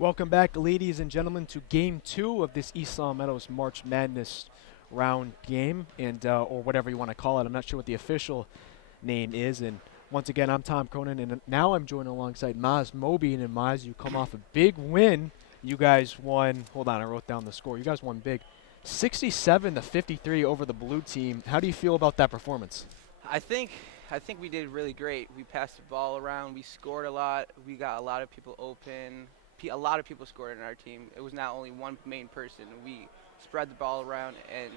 Welcome back, ladies and gentlemen, to Game 2 of this East Long Meadows March Madness round game, and or whatever you want to call it. I'm not sure what the official name is. And once again, I'm Tom Cronin, and now I'm joined alongside Maz Mobian. And Maz, you come off a big win. You guys won. Hold on, I wrote down the score. You guys won big, 67-53 over the blue team. How do you feel about that performance? I think we did really great. We passed the ball around. We scored a lot. We got a lot of people open. A lot of people scored in our team. It was not only one main person. We spread the ball around, and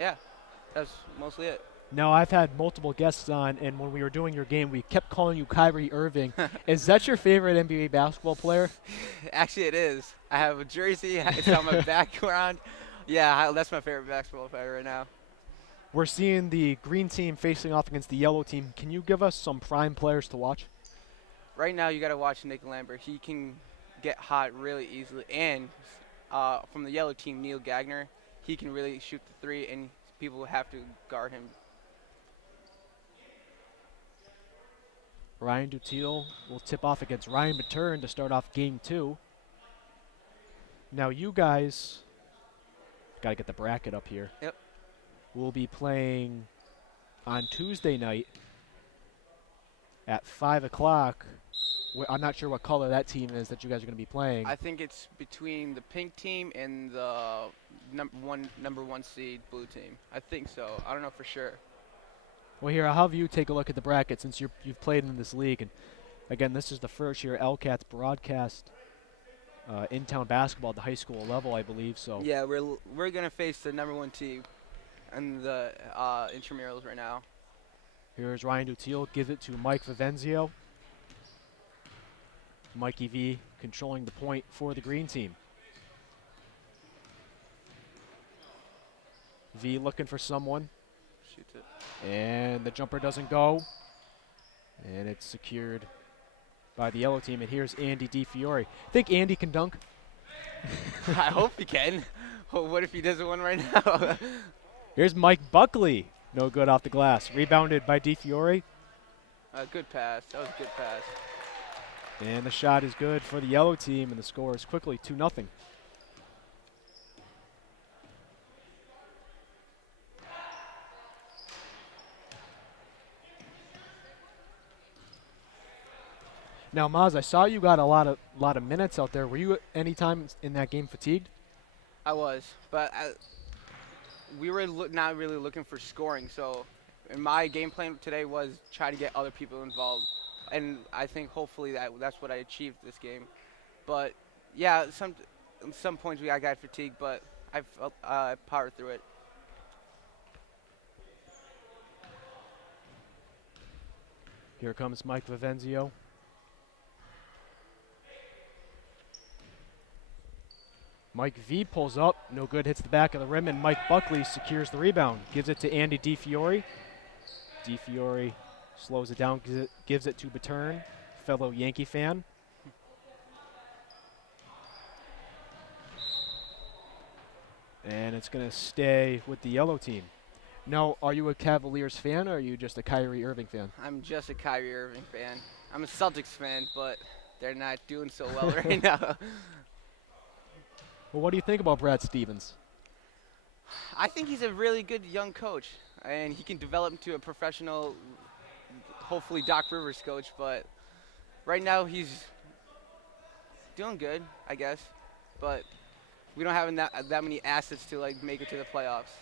yeah, that's mostly it. Now, I've had multiple guests on, and when we were doing your game, we kept calling you Kyrie Irving. Is that your favorite NBA basketball player? Actually, it is. I have a jersey. It's on my background. Yeah, that's my favorite basketball player right now. We're seeing the green team facing off against the yellow team. Can you give us some prime players to watch? Right now, you got to watch Nick Lambert. He can get hot really easily. And from the yellow team, Neil Gagner, he can really shoot the three, and people have to guard him. Ryan Dutiel will tip off against Ryan Maturn to start off Game 2. Now, you guys got to get the bracket up here. Yep. We'll be playing on Tuesday night at 5 o'clock. I'm not sure what color that team is that you guys are going to be playing. I think it's between the pink team and the number one seed blue team. I think so. I don't know for sure. Well, here, I'll have you take a look at the bracket since you've played in this league. And again, this is the first year LCAT's broadcast in-town basketball at the high school level, I believe. So yeah, we're going to face the number one team in the intramurals right now. Here's Ryan Dutiel, gives it to Mike Vivenzio. Mikey V controlling the point for the green team. V looking for someone. Shoots it. And the jumper doesn't go. And it's secured by the yellow team. And here's Andy DiFiore. Think Andy can dunk? I hope he can. What if he doesn't one right now? Here's Mike Buckley. No good off the glass. Rebounded by DiFiore. Good pass. That was a good pass. And the shot is good for the yellow team, and the score is quickly 2-0. Now, Maz, I saw you got a lot of minutes out there. Were you at any time in that game fatigued? I was, but we were not really looking for scoring. So, my game plan today was try to get other people involved. And I think hopefully that's what I achieved this game. But yeah, some points I got fatigued, but I powered through it. Here comes Mike Vivenzio. Mike V pulls up, no good, hits the back of the rim, and Mike Buckley secures the rebound. Gives it to Andy DiFiore. DiFiore slows it down, gives it to Baturn, fellow Yankee fan. And it's going to stay with the yellow team. Now, are you a Cavaliers fan, or are you just a Kyrie Irving fan? I'm just a Kyrie Irving fan. I'm a Celtics fan, but they're not doing so well right now. Well, what do you think about Brad Stevens? I think he's a really good young coach, and he can develop into a professional, hopefully Doc Rivers coach, but right now he's doing good, I guess, but we don't have that many assets to like make it to the playoffs.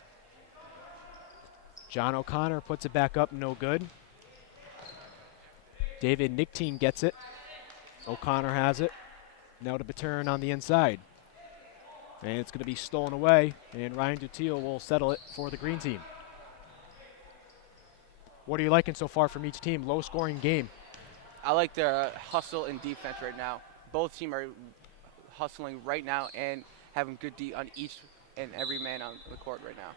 John O'Connor puts it back up, no good. David Nichtine gets it. O'Connor has it. Now to Baturn on the inside. And it's going to be stolen away, and Ryan Dutiel will settle it for the green team. What are you liking so far from each team? Low-scoring game. I like their hustle and defense right now. Both teams are hustling right now and having good D on each and every man on the court right now.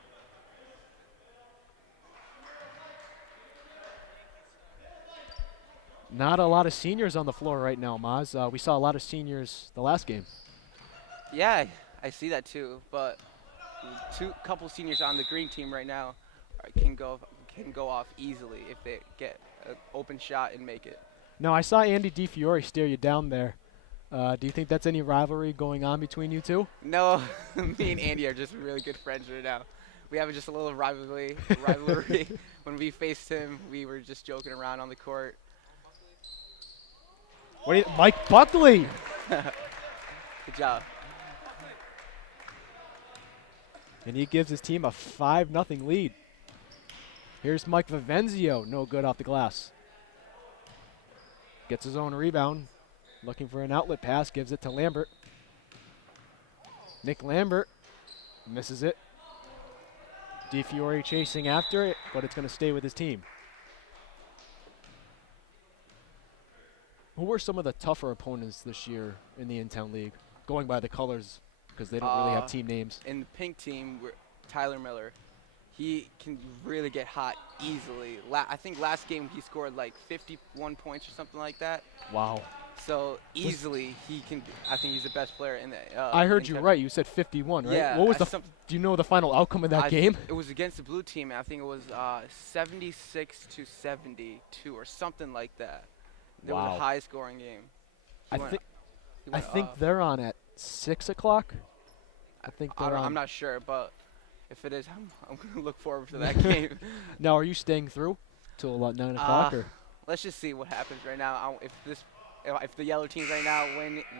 Not a lot of seniors on the floor right now, Maz. We saw a lot of seniors the last game. Yeah, I see that too, but couple seniors on the green team right now can go off easily if they get an open shot and make it. No, I saw Andy DiFiore stare you down there. Do you think that's any rivalry going on between you two? No, me and Andy are just really good friends right now. We have just a little rivalry. When we faced him, we were just joking around on the court. Mike Buckley. Good job. And he gives his team a 5-0 lead. Here's Mike Vivenzio, no good off the glass. Gets his own rebound, looking for an outlet pass, gives it to Lambert. Nick Lambert misses it. DiFiore chasing after it, but it's going to stay with his team. Who were some of the tougher opponents this year in the In-Town League? Going by the colors, because they don't really have team names. In the pink team, Tyler Miller. He can really get hot easily. I think last game he scored like 51 points or something like that. Wow. So easily he can. I think he's the best player in the. I heard you right. You said 51, right? Yeah. What was do you know the final outcome of that game? It was against the blue team. And I think it was 76 to 72 or something like that. It was a high-scoring game. I think they're on at 6 o'clock. I think they're on. I'm not sure, but if it is, I'm going to look forward to that game. Now, are you staying through till about 9 o'clock? Or? Let's just see what happens right now. If the yellow team right now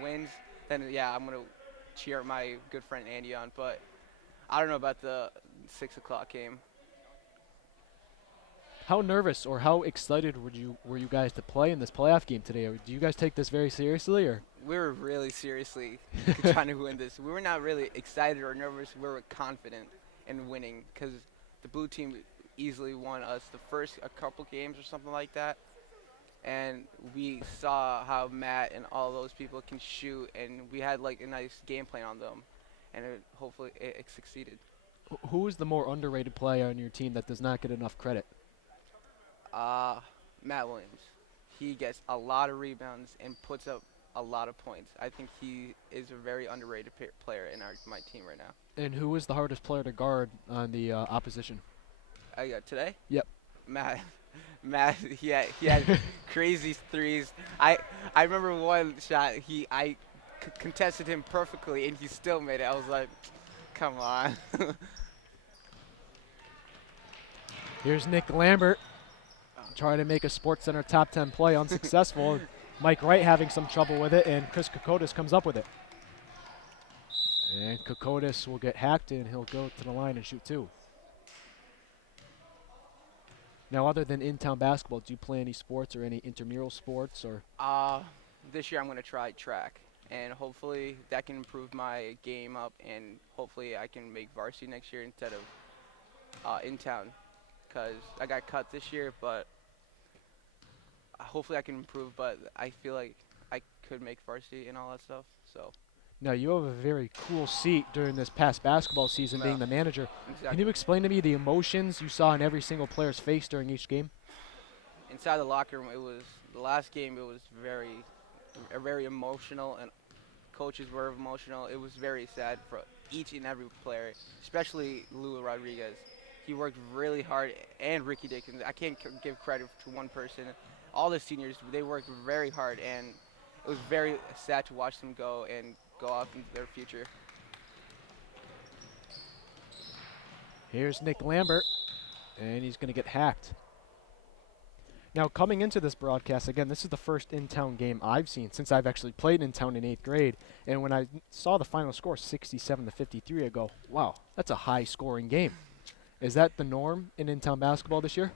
wins, then yeah, I'm going to cheer my good friend Andy on. But I don't know about the 6 o'clock game. How nervous or how excited were you guys to play in this playoff game today? Do you guys take this very seriously, or? We were really seriously trying to win this. We were not really excited or nervous. We were confident in winning because the blue team easily won us a couple games or something like that. And we saw how Matt and all those people can shoot, and we had like a nice game plan on them, and hopefully it succeeded. Who is the more underrated player on your team that does not get enough credit? Matt Williams. He gets a lot of rebounds and puts up a lot of points. I think he is a very underrated player in my team right now. And who is the hardest player to guard on the opposition? Today? Yep. Matt, he had crazy threes. I remember one shot. I contested him perfectly, and he still made it. I was like, come on. Here's Nick Lambert. Trying to make a SportsCenter top 10 play, unsuccessful. Mike Wright having some trouble with it, and Chris Kokotis comes up with it. And Kokotis will get hacked, and he'll go to the line and shoot 2. Now, other than in-town basketball, do you play any sports or any intramural sports? Or? This year I'm going to try track, and hopefully that can improve my game up, and hopefully I can make varsity next year instead of in-town, because I got cut this year, but hopefully I can improve, but I feel like I could make varsity and all that stuff. So. Now, you have a very cool seat during this past basketball season being the manager. Exactly. Can you explain to me the emotions you saw in every single player's face during each game? Inside the locker room, the last game, it was very emotional, and coaches were emotional. It was very sad for each and every player, especially Lou Rodriguez. He worked really hard, and Ricky Dickens. I can't give credit to one person. All the seniors, they worked very hard, and it was very sad to watch them go and go off into their future. Here's Nick Lambert, and he's going to get hacked. Now, coming into this broadcast, again, this is the first in-town game I've seen since I've actually played in-town in 8th grade. And when I saw the final score, 67 to 53, I go, wow, that's a high-scoring game. Is that the norm in in-town basketball this year?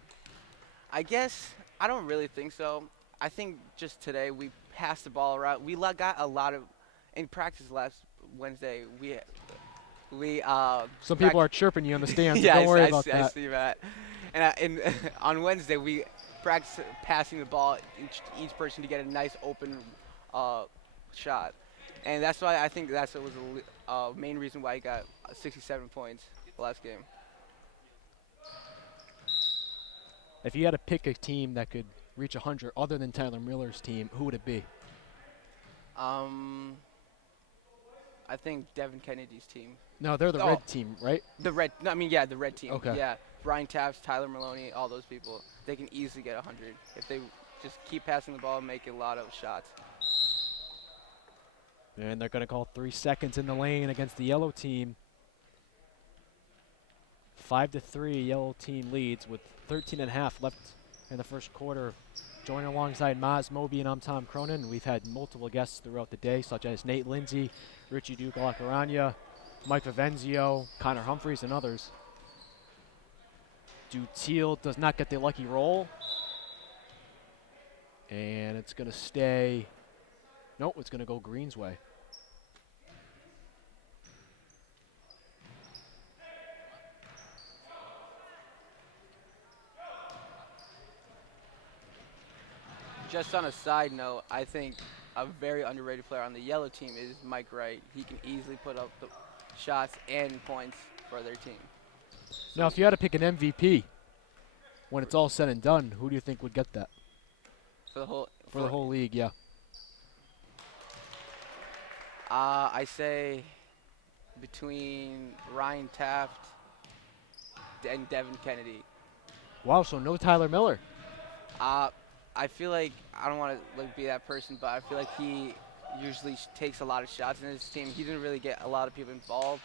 I guess I don't really think so. I think just today we passed the ball around. We got a lot of in practice last Wednesday. Some people are chirping you on the stands. Yeah, don't worry about that. I see that. And on Wednesday we practiced passing the ball each person to get a nice open shot, and that's why I think that was the main reason why he got 67 points last game. If you had to pick a team that could reach 100 other than Tyler Miller's team, who would it be? I think Devin Kennedy's team. No, they're the red team, right? The red team. Okay. Yeah, Brian Taft, Tyler Maloney, all those people. They can easily get 100 if they just keep passing the ball and make a lot of shots. And they're going to call 3 seconds in the lane against the yellow team. 5-3, yellow team leads with 13.5 left in the first quarter. Joining alongside Maz Moby and I'm Tom Cronin. We've had multiple guests throughout the day, such as Nate Lindsay, Richie Duke Alacarana, Mike Vivenzio, Connor Humphreys, and others. Dutiel does not get the lucky roll. And it's going to stay. Nope, it's going to go Green's way. Just on a side note, I think a very underrated player on the yellow team is Mike Wright. He can easily put up the shots and points for their team. So Now, if you had to pick an MVP when it's all said and done, who do you think would get that? for For the whole league, yeah. I say between Ryan Taft and Devin Kennedy. Wow, so no Tyler Miller. I feel like I don't want to be that person, but I feel like he usually takes a lot of shots in his team. He didn't really get a lot of people involved.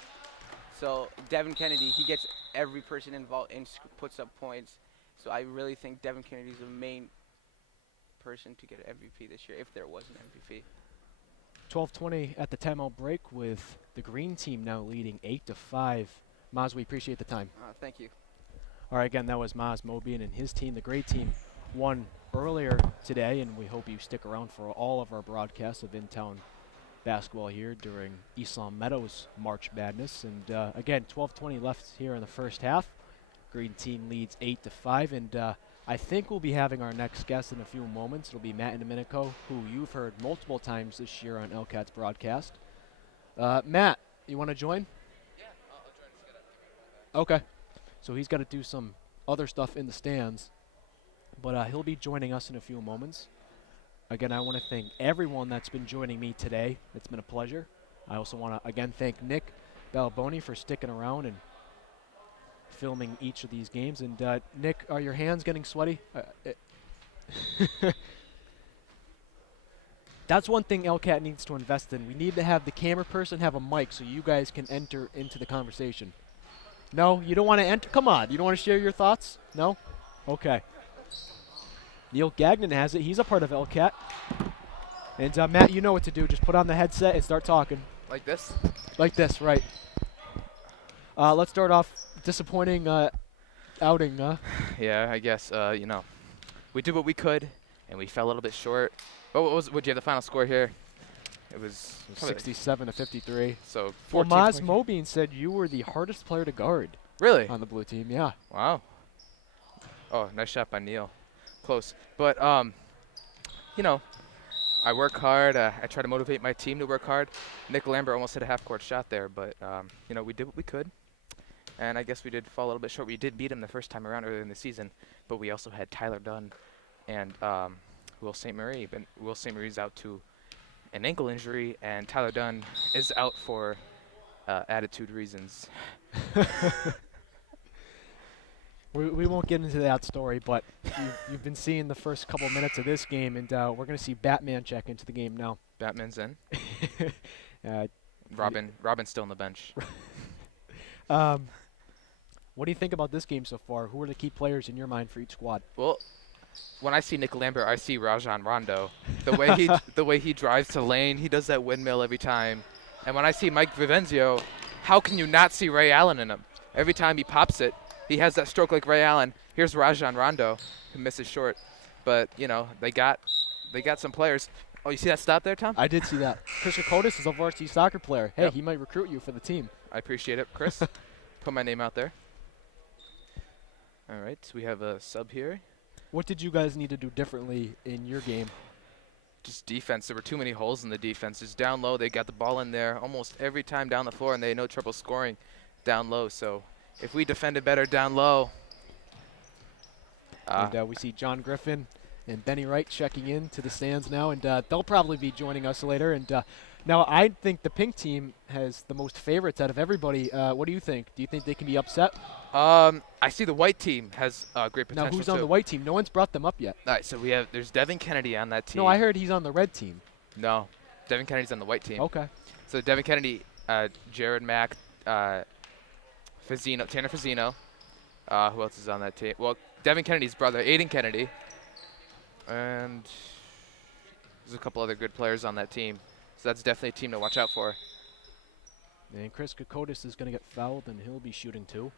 So Devin Kennedy, he gets every person involved and puts up points. So I really think Devin Kennedy is the main person to get an MVP this year, if there was an MVP. 12:20 at the timeout break with the green team now leading 8-5. Maz, we appreciate the time. Thank you. All right, again, that was Maz Mobian and his team. The gray team won earlier today, and we hope you stick around for all of our broadcasts of in-town basketball here during Islam Meadows March Madness. And again, 12:20 left here in the first half. Green team leads 8-5, and I think we'll be having our next guest in a few moments. It'll be Matt Domenico, who you've heard multiple times this year on LCAT's broadcast. Matt, you want to join? Yeah, I'll join. Just gotta give me a call back. Okay. So he's got to do some other stuff in the stands, but he'll be joining us in a few moments. Again, I want to thank everyone that's been joining me today. It's been a pleasure. I also want to, again, thank Nick Balboni for sticking around and filming each of these games. And Nick, are your hands getting sweaty? That's one thing LCAT needs to invest in. We need to have the camera person have a mic so you guys can enter into the conversation. No, you don't want to enter? Come on, you don't want to share your thoughts? No? Okay. Neil Gagnon has it. He's a part of LCAT. And Matt, you know what to do. Just put on the headset and start talking. Like this? Like this, right. Let's start off disappointing outing. Yeah, I guess, you know, we did what we could, and we fell a little bit short. What'd you have the final score here? It was 67-53. So Well, 14 Maz points. Mobian said you were the hardest player to guard Really? on the blue team. Yeah. Wow. Oh, nice shot by Neil. Close. But, you know, I work hard. I try to motivate my team to work hard. Nick Lambert almost hit a half-court shot there, but, you know, we did what we could. And I guess we did fall a little bit short. We did beat him the first time around earlier in the season, but we also had Tyler Dunn and Will St. Marie. But Will St. Marie's out to an ankle injury, and Tyler Dunn is out for attitude reasons. We won't get into that story, but you've been seeing the first couple minutes of this game, and we're going to see Batman check into the game now. Batman's in. Robin's still on the bench. What do you think about this game so far? Who are the key players in your mind for each squad? Well, when I see Nick Lambert, I see Rajon Rondo. The way he drives to lane, he does that windmill every time. And when I see Mike Vivenzio, how can you not see Ray Allen in him? Every time he pops it, he has that stroke like Ray Allen. Here's Rajon Rondo, who misses short. But, you know, they got some players. Oh, you see that stop there, Tom? I did see that. Chris Kokotis is a varsity soccer player. Hey, Yep. he might recruit you for the team. I appreciate it, Chris. Put my name out there. All right, so we have a sub here. What did you guys need to do differently in your game? Just defense. There were too many holes in the defense. Just down low, they got the ball in there almost every time down the floor, and they had no trouble scoring down low. So if we defended better down low. And we see John Griffin and Benny Wright checking in to the stands now, and they'll probably be joining us later. And now I think the pink team has the most favorites out of everybody. What do you think? Do you think they can be upset? I see the white team has great potential. Now, who's on the white team? No one's brought them up yet. All right, so there's Devin Kennedy on that team. No, I heard he's on the red team. No. Devin Kennedy's on the white team. Okay. So Devin Kennedy, Jared Mack, Fazzino, Tanner Fazzino. Who else is on that team? Well, Devin Kennedy's brother, Aiden Kennedy. And there's a couple other good players on that team. So that's definitely a team to watch out for. And Chris Kokotis is going to get fouled, and he'll be shooting 2.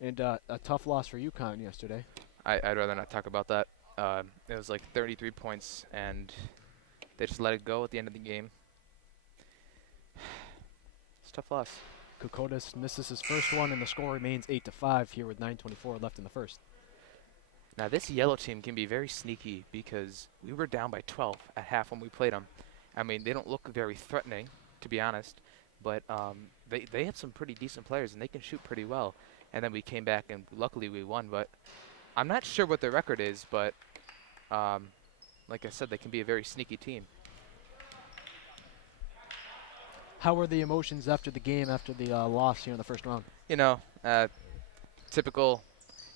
And a tough loss for UConn yesterday. I'd rather not talk about that. It was like 33 points, and they just let it go at the end of the game. It's a tough loss. Kokotis misses his first one, and the score remains 8-5 here with 9:24 left in the first. Now this yellow team can be very sneaky because we were down by 12 at half when we played them. I mean, they don't look very threatening, to be honest, but they have some pretty decent players, and they can shoot pretty well. And then we came back, and luckily we won. But I'm not sure what their record is, but like I said, they can be a very sneaky team. How were the emotions after the game, after the loss here in the first round? You know, typical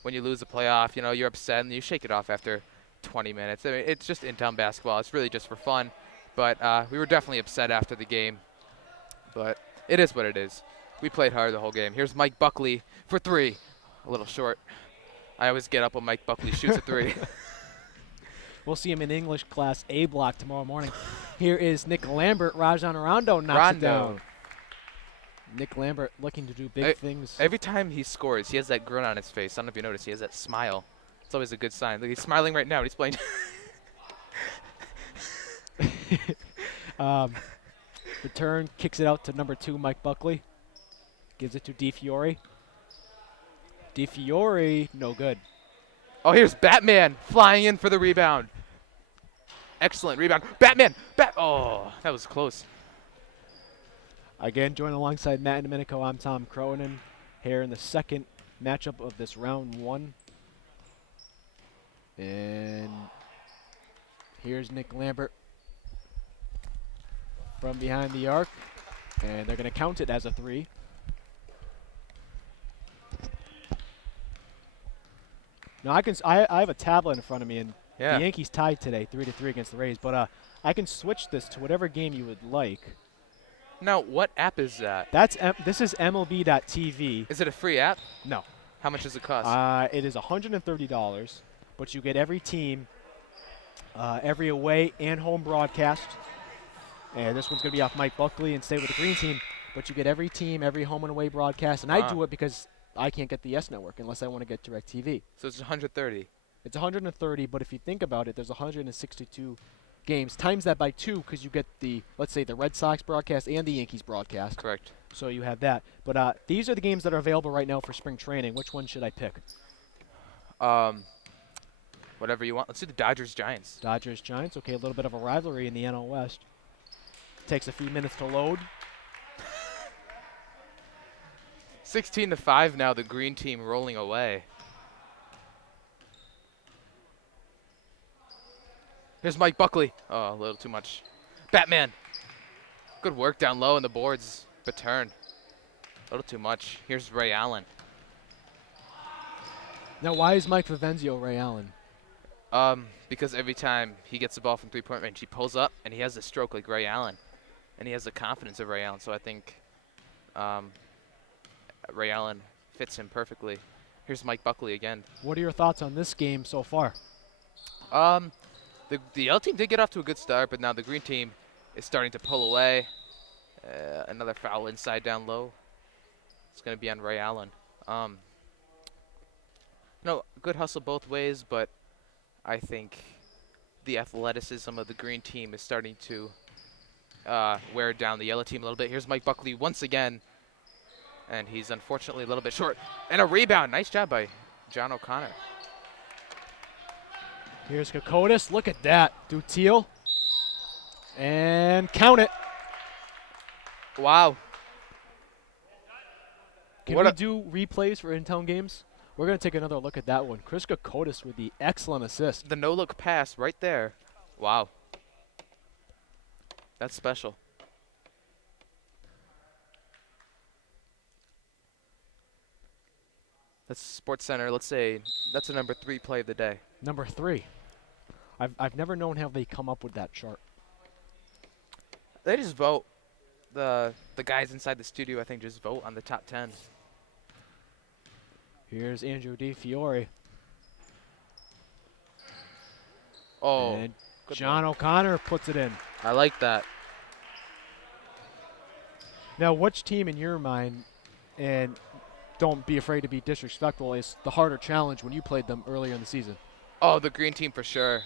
when you lose a playoff, you know, you're upset and you shake it off after 20 minutes. I mean, it's just in-town basketball. It's really just for fun. But we were definitely upset after the game. But it is what it is. We played hard the whole game. Here's Mike Buckley for 3. A little short. I always get up when Mike Buckley shoots a 3. We'll see him in English class A block tomorrow morning. Here is Nick Lambert. Rajon Rondo knocks it down. Nick Lambert looking to do big things. Every time he scores, he has that grin on his face. I don't know if you noticed. He has that smile. It's always a good sign. Look, he's smiling right now when he's playing. Return, kicks it out to number 2, Mike Buckley. Gives it to DiFiore. DiFiore, no good. Oh, here's Batman flying in for the rebound. Excellent rebound. Batman! Oh, that was close. Again, joined alongside Matt and Domenico, I'm Tom Cronin here in the second matchup of this round 1. And here's Nick Lambert from behind the arc. And they're going to count it as a 3. Now I have a tablet in front of me, and Yeah. the Yankees tied today 3-3 against the Rays. But I can switch this to whatever game you would like. Now, what app is that? This is MLB.TV. Is it a free app? No. How much does it cost? It is $130, but you get every team, every away and home broadcast. And this one's going to be off Mike Buckley and stay with the green team. But you get every team, every home and away broadcast. And I do it because I can't get the YES Network unless I want to get DirecTV. So it's 130. It's 130, but if you think about it, there's 162 games. Times that by 2 because you get the, let's say, the Red Sox broadcast and the Yankees broadcast. Correct. So you have that. But these are the games that are available right now for spring training. Which one should I pick? Whatever you want. Let's do the Dodgers-Giants. Dodgers-Giants. Okay, a little bit of a rivalry in the NL West. Takes a few minutes to load. 16-5 now, the green team rolling away. Here's Mike Buckley. Oh, a little too much. Batman. Good work down low in the boards, but turn. A little too much. Here's Ray Allen. Now, why is Mike Vivenzio Ray Allen? Because every time he gets the ball from three-point range, he pulls up, and he has a stroke like Ray Allen. And he has the confidence of Ray Allen, so I think Ray Allen fits him perfectly. Here's Mike Buckley again. What are your thoughts on this game so far? The yellow team did get off to a good start, but now the green team is starting to pull away. Another foul inside down low. It's going to be on Ray Allen. No, good hustle both ways, but I think the athleticism of the green team is starting to wear down the yellow team a little bit. Here's Mike Buckley once again, and he's unfortunately a little bit short. And a rebound. Nice job by John O'Connor. Here's Kokotis. Look at that. Dutil. And count it. Wow. Can we do replays for in-town games? We're going to take another look at that one. Chris Kokotis with the excellent assist. The no-look pass right there. Wow. That's special. That's SportsCenter. Let's say that's a number 3 play of the day. Number 3. I've never known how they come up with that chart. They just vote. The guys inside the studio, I think, just vote on the top 10. Here's Andrew DiFiore. Oh, And good John one. O'Connor puts it in. I like that. Now, which team in your mind, and don't be afraid to be disrespectful, is the harder challenge when you played them earlier in the season? Oh, the green team for sure.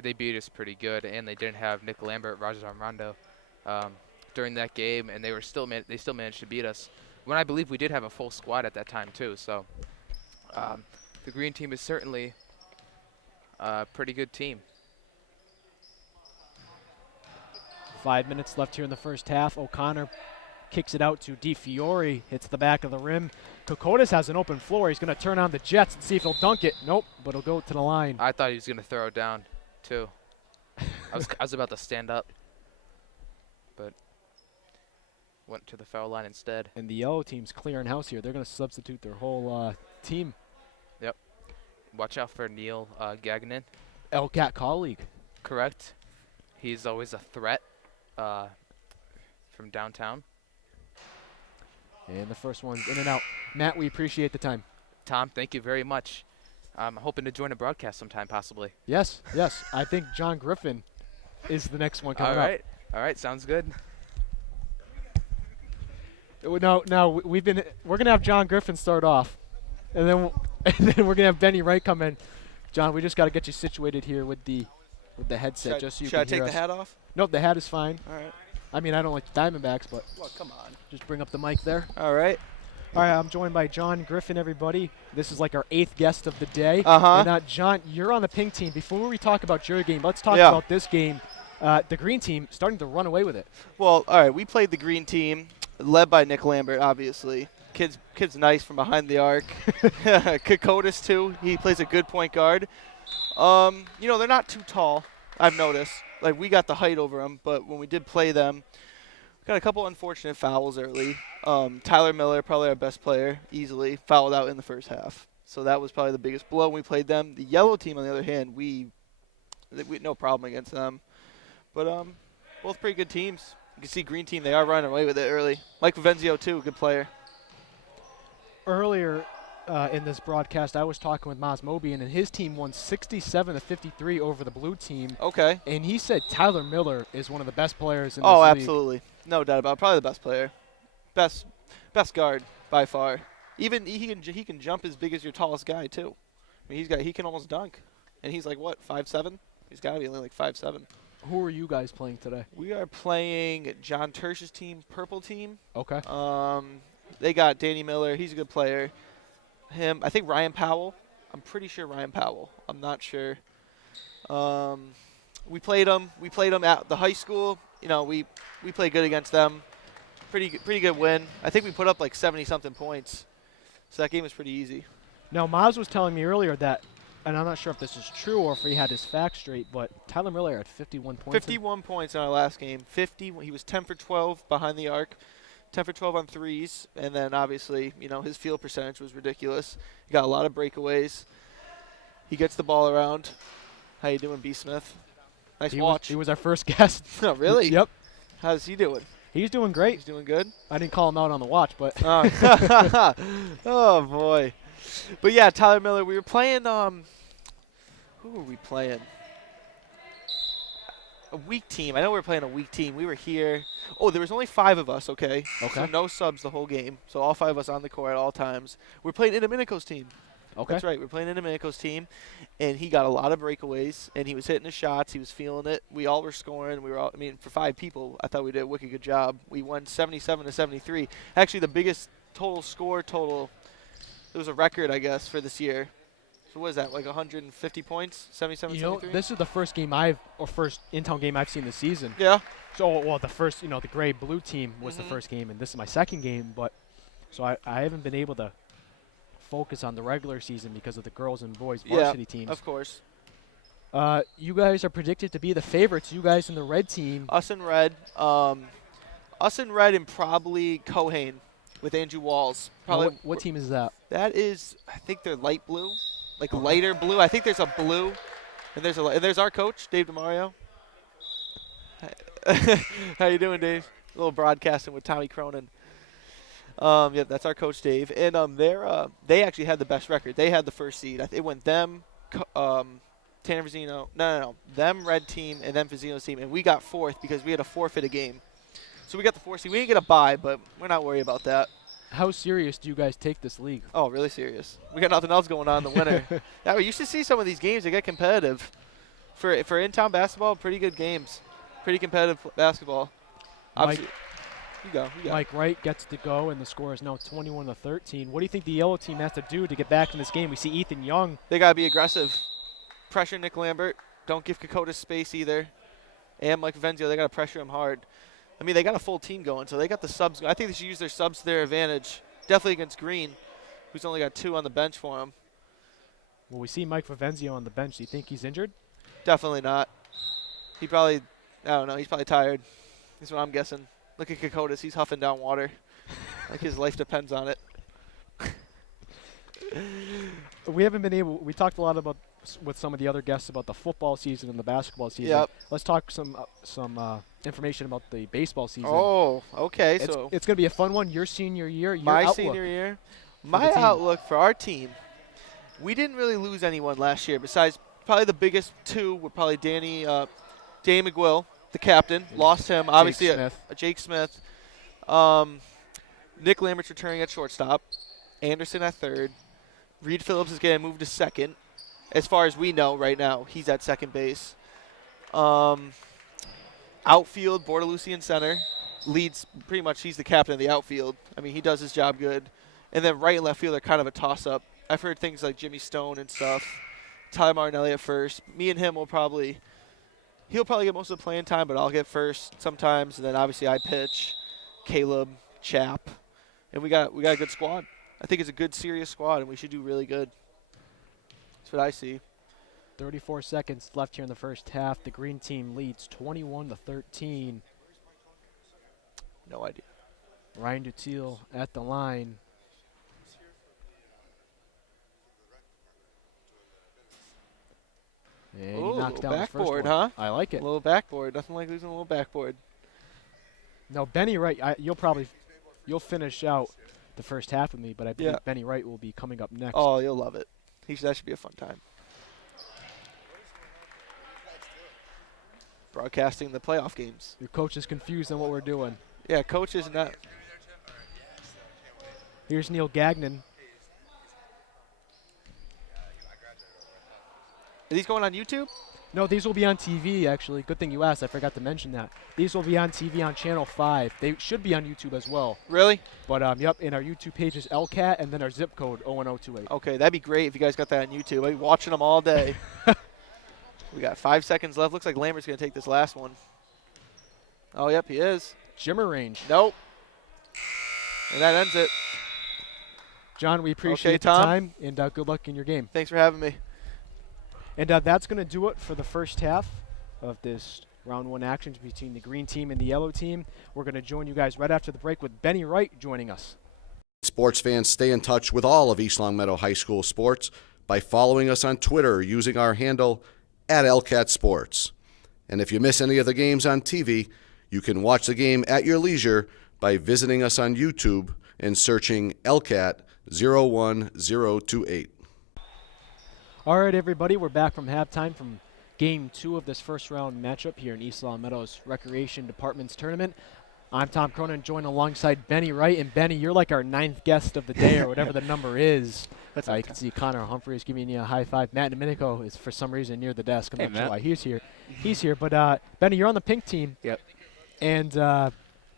They beat us pretty good, and they didn't have Nick Lambert, Rajan Rondo during that game, and they still managed to beat us. When I believe we did have a full squad at that time too. So the green team is certainly a pretty good team. 5 minutes left here in the first half. O'Connor kicks it out to DiFiore, hits the back of the rim. Kokotis has an open floor. He's going to turn on the Jets and see if he'll dunk it. Nope, but he'll go to the line. I thought he was going to throw it down too. I was about to stand up, but went to the foul line instead. And the yellow team's clearing house here. They're going to substitute their whole team. Yep. Watch out for Neil Gagnon. LCAT colleague. Correct. He's always a threat from downtown. And the first one's in and out. Matt, we appreciate the time. Tom, thank you very much. I'm hoping to join a broadcast sometime, possibly. Yes, yes. I think John Griffin is the next one coming up. All right, sounds good. No, we're gonna have John Griffin start off, and then we're gonna have Benny Wright come in. John, we just got to get you situated here with the headset, just so you can hear us. Should I take the hat off? Nope, the hat is fine. All right. I mean, I don't like the Diamondbacks, but Well, come on. just bring up the mic there. All right. All right, I'm joined by John Griffin, everybody. This is like our 8th guest of the day. Uh-huh. And John, you're on the pink team. Before we talk about your game, let's talk Yeah. about this game. The green team starting to run away with it. Well, all right. We played the green team, led by Nick Lambert, obviously. Kid's nice from behind the arc. Kokotis, too. He plays a good point guard. They're not too tall, I've noticed. Like, we got the height over them, but when we did play them, got a couple unfortunate fouls early. Tyler Miller, probably our best player, easily fouled out in the first half. So that was probably the biggest blow when we played them. The yellow team, on the other hand, we had no problem against them. But both pretty good teams. You can see green team, they are running away with it early. Mike Vivenzio, too, good player. Earlier in this broadcast, I was talking with Maz Mobian, and his team won 67-53 over the blue team. Okay. And he said Tyler Miller is one of the best players in this Oh, league. absolutely. No doubt about it. Probably the best player. Best guard by far. Even he can jump as big as your tallest guy, too. I mean, he can almost dunk. And he's like, what, 5'7"? He's got to be only like 5'7". Who are you guys playing today? We are playing John Tersh's team, purple team. Okay. They got Danny Miller. He's a good player. I think Ryan Powell. I'm pretty sure Ryan Powell. I'm not sure. We played them. We played them at the high school. We played good against them. Pretty good win. I think we put up like 70-something points. So that game was pretty easy. Now, Maz was telling me earlier that, and I'm not sure if this is true or if he had his facts straight, but Tyler Miller had 51 points. 51 points in our last game. He was 10 for 12 behind the arc. 10 for 12 on threes, and then obviously, his field percentage was ridiculous. He got a lot of breakaways. He gets the ball around. How you doing, B. Smith? Nice watch. He was our first guest. Oh, really? Yep. How's he doing? He's doing great. He's doing good? I didn't call him out on the watch, but Oh, boy. But, yeah, Tyler Miller, we were playing who were we playing? A weak team. I know we were playing a weak team. We were here. Oh, there was only 5 of us, okay? Okay. So no subs the whole game. So all 5 of us on the court at all times. We're playing Domenico's team. okay. That's right. We're playing Domenico's team. And he got a lot of breakaways. And he was hitting his shots. He was feeling it. We all were scoring. For 5 people, I thought we did a wicked good job. We won 77-73. Actually, the biggest total. It was a record, I guess, for this year. So what is that, like 150 points? 77, 73? This is the first game first in-town game I've seen this season. Yeah. So, well, the first, the gray-blue team was the first game, and this is my second game. But so I haven't been able to focus on the regular season because of the girls and boys varsity teams. Of course. You guys are predicted to be the favorites. You guys in the red team. Us in red. And probably Cohane with Andrew Walls. Probably. What team is that? That is, I think they're light blue. Like lighter blue. I think there's a blue, and there's our coach, Dave DeMario. How you doing, Dave? A little broadcasting with Tommy Cronin. Yeah, that's our coach, Dave. And they actually had the best record. They had the first seed. It went them, Tanner Vizino. No. Them, Red Team, and then Vizino's team. And we got fourth because we had a forfeit a game. So we got the 4th seed. We didn't get a bye, but we're not worried about that. How serious do you guys take this league? Oh, really serious. We got nothing else going on in the winter. Yeah, we used to see some of these games. They get competitive. For in-town basketball, pretty good games. Pretty competitive basketball. Obviously, you go. Mike Wright gets to go, and the score is now 21-13. What do you think the yellow team has to do to get back in this game? We see Ethan Young. They got to be aggressive. Pressure Nick Lambert. Don't give Kokoda space either. And Mike Venzio, they got to pressure him hard. I mean, they got a full team going, so they got the subs. I think they should use their subs to their advantage. Definitely against Green, who's only got 2 on the bench for him. Well, we see Mike Venzio on the bench. Do you think he's injured? Definitely not. He probably, I don't know, he's probably tired. That's what I'm guessing. Look at Kokodas. He's huffing down water. Like his life depends on it. We haven't been able. We talked a lot about with some of the other guests about the football season and the basketball season. Yep. Let's talk some information about the baseball season. Oh, okay. It's So going to be a fun one. Your senior year. Your my outlook senior year, the my team. outlook for our team, we didn't really lose anyone last year. Besides, probably the biggest 2 were probably Danny McGill, the captain. Lost him. Obviously, Jake Smith. Nick Lambert's returning at shortstop. Anderson at 3rd. Reed Phillips is getting moved to 2nd. As far as we know right now, he's at 2nd base. Outfield, Bortolucci in center. Leads pretty much, he's the captain of the outfield. I mean, he does his job good. And then right and left field are kind of a toss-up. I've heard things like Jimmy Stone and stuff. Ty Martinelli at first. Me and him he'll probably get most of the playing time, but I'll get first sometimes. And then obviously I pitch, Caleb, Chap. And we got a good squad. I think it's a good, serious squad, and we should do really good. That's what I see. 34 seconds left here in the first half. The green team leads 21-13. No idea. Ryan Dutil at the line. And he Ooh, knocks down his first backboard, one. huh? I like A it. little backboard. Nothing like losing a little backboard. No, Benny Wright, you'll finish out the first half with me, but I believe Benny Wright will be coming up next. Oh, you'll love it. That should be a fun time. Broadcasting the playoff games. Your coach is confused on what we're doing. Yeah, coach is not. Here's Neil Gagnon. Are these going on YouTube? No, these will be on TV, actually. Good thing you asked. I forgot to mention that. These will be on TV on Channel 5. They should be on YouTube as well. Really? But, yep, and our YouTube page is LCAT, and then our zip code 01028. Okay, that'd be great if you guys got that on YouTube. I'd be watching them all day. We got 5 seconds left. Looks like Lambert's going to take this last one. Oh, yep, he is. Jimmer range. Nope. And that ends it. John, we appreciate the Tom. time, and good luck in your game. Thanks for having me. And that's going to do it for the first half of this round 1 action between the green team and the yellow team. We're going to join you guys right after the break with Benny Wright joining us. Sports fans, stay in touch with all of East Longmeadow High School sports by following us on Twitter using our handle @LCATSports. And if you miss any of the games on TV, you can watch the game at your leisure by visiting us on YouTube and searching LCAT 01028. All right, everybody, we're back from halftime from Game 2 of this first round matchup here in East Long Meadows Recreation Department's tournament. I'm Tom Cronin, joined alongside Benny Wright. And Benny, you're like our 9th guest of the day or whatever the number is. You can see Connor Humphrey is giving you a high five. Matt Domenico is for some reason near the desk. I'm not sure why he's here. He's here. But Benny, you're on the pink team. Yep. And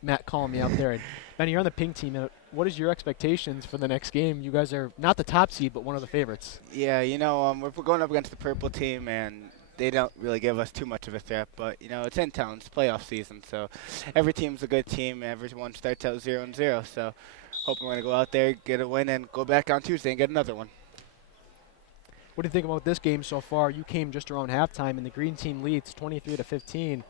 Matt calling me out there. And Benny, you're on the pink team. What is your expectations for the next game? You guys are not the top seed, but one of the favorites. Yeah, we're going up against the purple team, and they don't really give us too much of a threat. But, it's in town. It's playoff season, so every team's a good team. Everyone starts out 0-0. So hoping we're going to go out there, get a win, and go back on Tuesday and get another one. What do you think about this game so far? You came just around halftime, and the green team leads 23-15.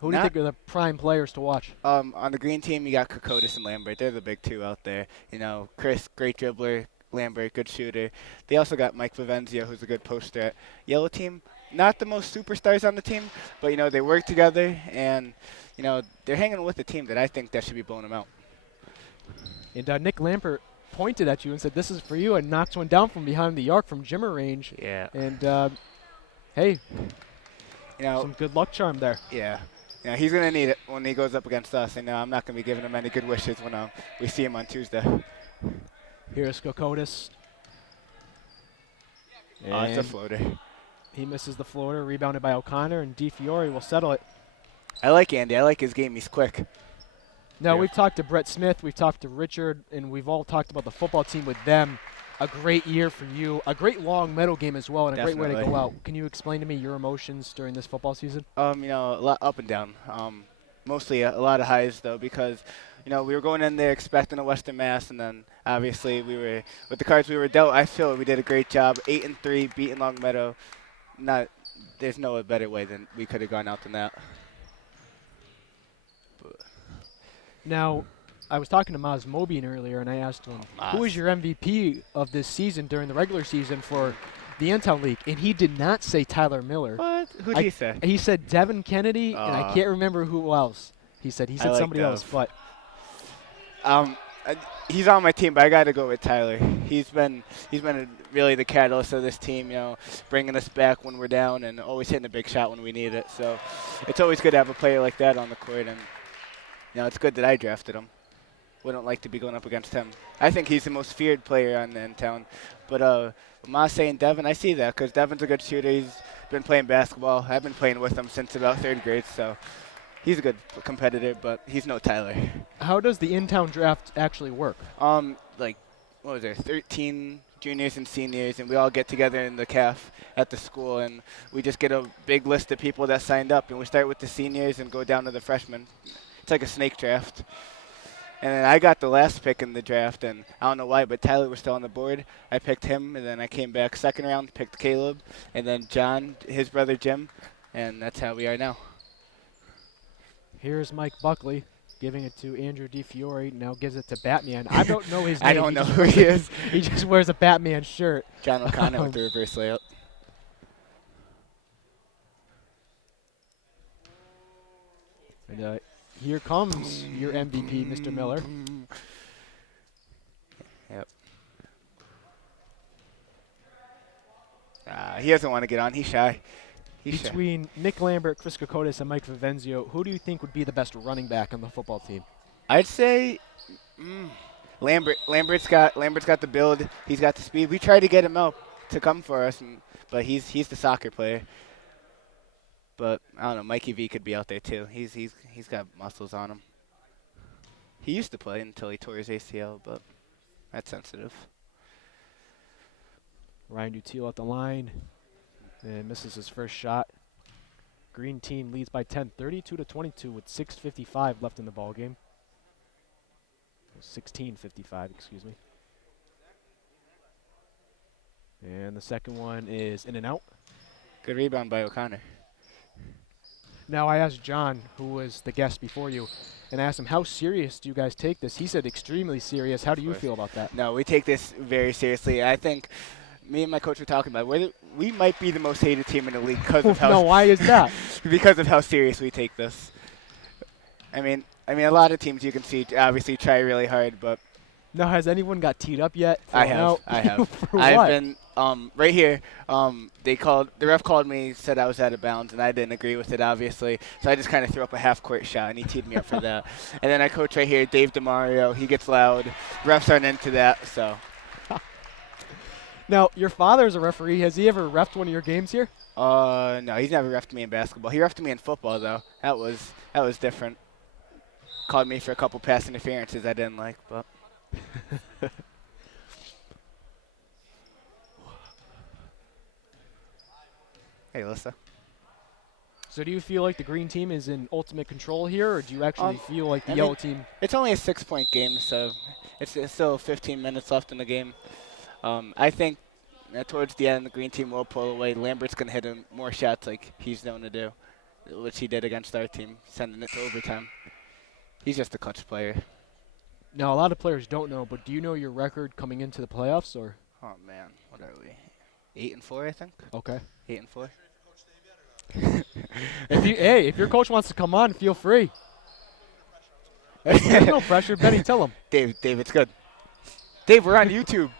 Who do you think are the prime players to watch? On the green team, you got Kokodas and Lambert. They're the big 2 out there. Chris, great dribbler. Lambert, good shooter. They also got Mike Vivenzio, who's a good poster. Yellow team, not the most superstars on the team, but they work together, and they're hanging with a team that I think that should be blowing them out. And Nick Lambert pointed at you and said, "This is for you," and knocks one down from behind the arc from Jimmer range. Yeah. And hey, You know, some good luck charm there. yeah. He's gonna need it when he goes up against us, and I'm not gonna be giving him any good wishes when we see him on Tuesday. Here's Kokotis. Oh, it's a And floater. he misses the floater, rebounded by O'Connor, and DiFiore will settle it. I like Andy. I like his game. He's quick. Now, Yeah. we've talked to Brett Smith, we've talked to Richard, and we've all talked about the football team with them. A great year for you, a great long medal game as well, and a great way to go Definitely. out. Can you explain to me your emotions during this football season? A lot up and down. Mostly a lot of highs though, because we were going in there expecting a Western Mass, and then obviously we were with the cards we were dealt. I feel we did a great job. 8-3, beating Long Meadow. There's no better way than we could have gone out than that. Now, I was talking to Maz Mobian earlier, and I asked him, who is your MVP of this season during the regular season for the Intel League? And he did not say Tyler Miller. What? Who did he say? He said Devin Kennedy, and I can't remember who else. He said like somebody else, Dev. but He's on my team, but I got to go with Tyler. He's been really the catalyst of this team, bringing us back when we're down and always hitting a big shot when we need it. So it's always good to have a player like that on the court, and it's good that I drafted him. Wouldn't like to be going up against him. I think he's the most feared player in town. But Ma saying Devin, I see that because Devin's a good shooter. He's been playing basketball. I've been playing with him since about 3rd grade, so he's a good competitor, but he's no Tyler. how does the in-town draft actually work? Like, what was there, 13 juniors and seniors, and we all get together in the caf at the school, and we just get a big list of people that signed up, and we start with the seniors and go down to the freshmen. It's like a snake draft. And then I got the last pick in the draft, and I don't know why, but Tyler was still on the board. I picked him, and then I came back 2nd round, picked Caleb, and then John, his brother Jim, and that's how we are now. Here's Mike Buckley giving it to Andrew DiFiore. Now gives it to Batman. I don't know his name. I don't know just who he is. He just wears a Batman shirt. John O'Connor with the reverse layup. And here comes your MVP, Mr. Miller. Yep. He doesn't want to get on. He's shy. He's shy. Between Nick Lambert, Chris Kokotis, and Mike Vivenzio, who do you think would be the best running back on the football team? I'd say Lambert. Lambert's got the build. He's got the speed. We tried to get him out to come for us, but he's the soccer player. But I don't know. Mikey V could be out there too. He's got muscles on him. He used to play until he tore his ACL, but that's sensitive. Ryan Dutile at the line and misses his first shot. Green team leads by 10, 32-22 with 6:55 left in the ball game. 16:55, excuse me. And the second one is in and out. Good rebound by O'Connor. Now, I asked John, who was the guest before you, and I asked him, how serious do you guys take this? He said extremely serious. How do you feel about that? No, we take this very seriously. I think me and my coach were talking about it. We might be the most hated team in the league because of how No, why is that? because of how serious we take this. I mean, a lot of teams you can see obviously try really hard, but Now, has anyone got teed up yet? I Thrown have. out? I have. For I've what? been right here. The ref called me, said I was out of bounds, and I didn't agree with it, obviously. So I just kind of threw up a half-court shot, and he teed me up for that. And then I coach right here, Dave DeMario. He gets loud. Refs aren't into that, so. Now, your father's a referee. Has he ever reffed one of your games here? No, he's never reffed me in basketball. He reffed me in football, though. That was different. Called me for a couple pass interferences I didn't like, but. Hey, Alyssa. So do you feel like the green team is in ultimate control here, or do you actually feel like the I yellow mean, team? It's only a 6-point game, so it's still 15 minutes left in the game. I think towards the end, the green team will pull away. Lambert's going to hit him more shots like he's known to do, which he did against our team, sending it to overtime. He's just a clutch player. Now, a lot of players don't know, but do you know your record coming into the playoffs, or? Oh, man. What are we? 8-4, I think. Okay. 8-4. If your coach wants to come on, feel free. There's no pressure. Benny, tell him. Dave, it's good. Dave, we're on YouTube.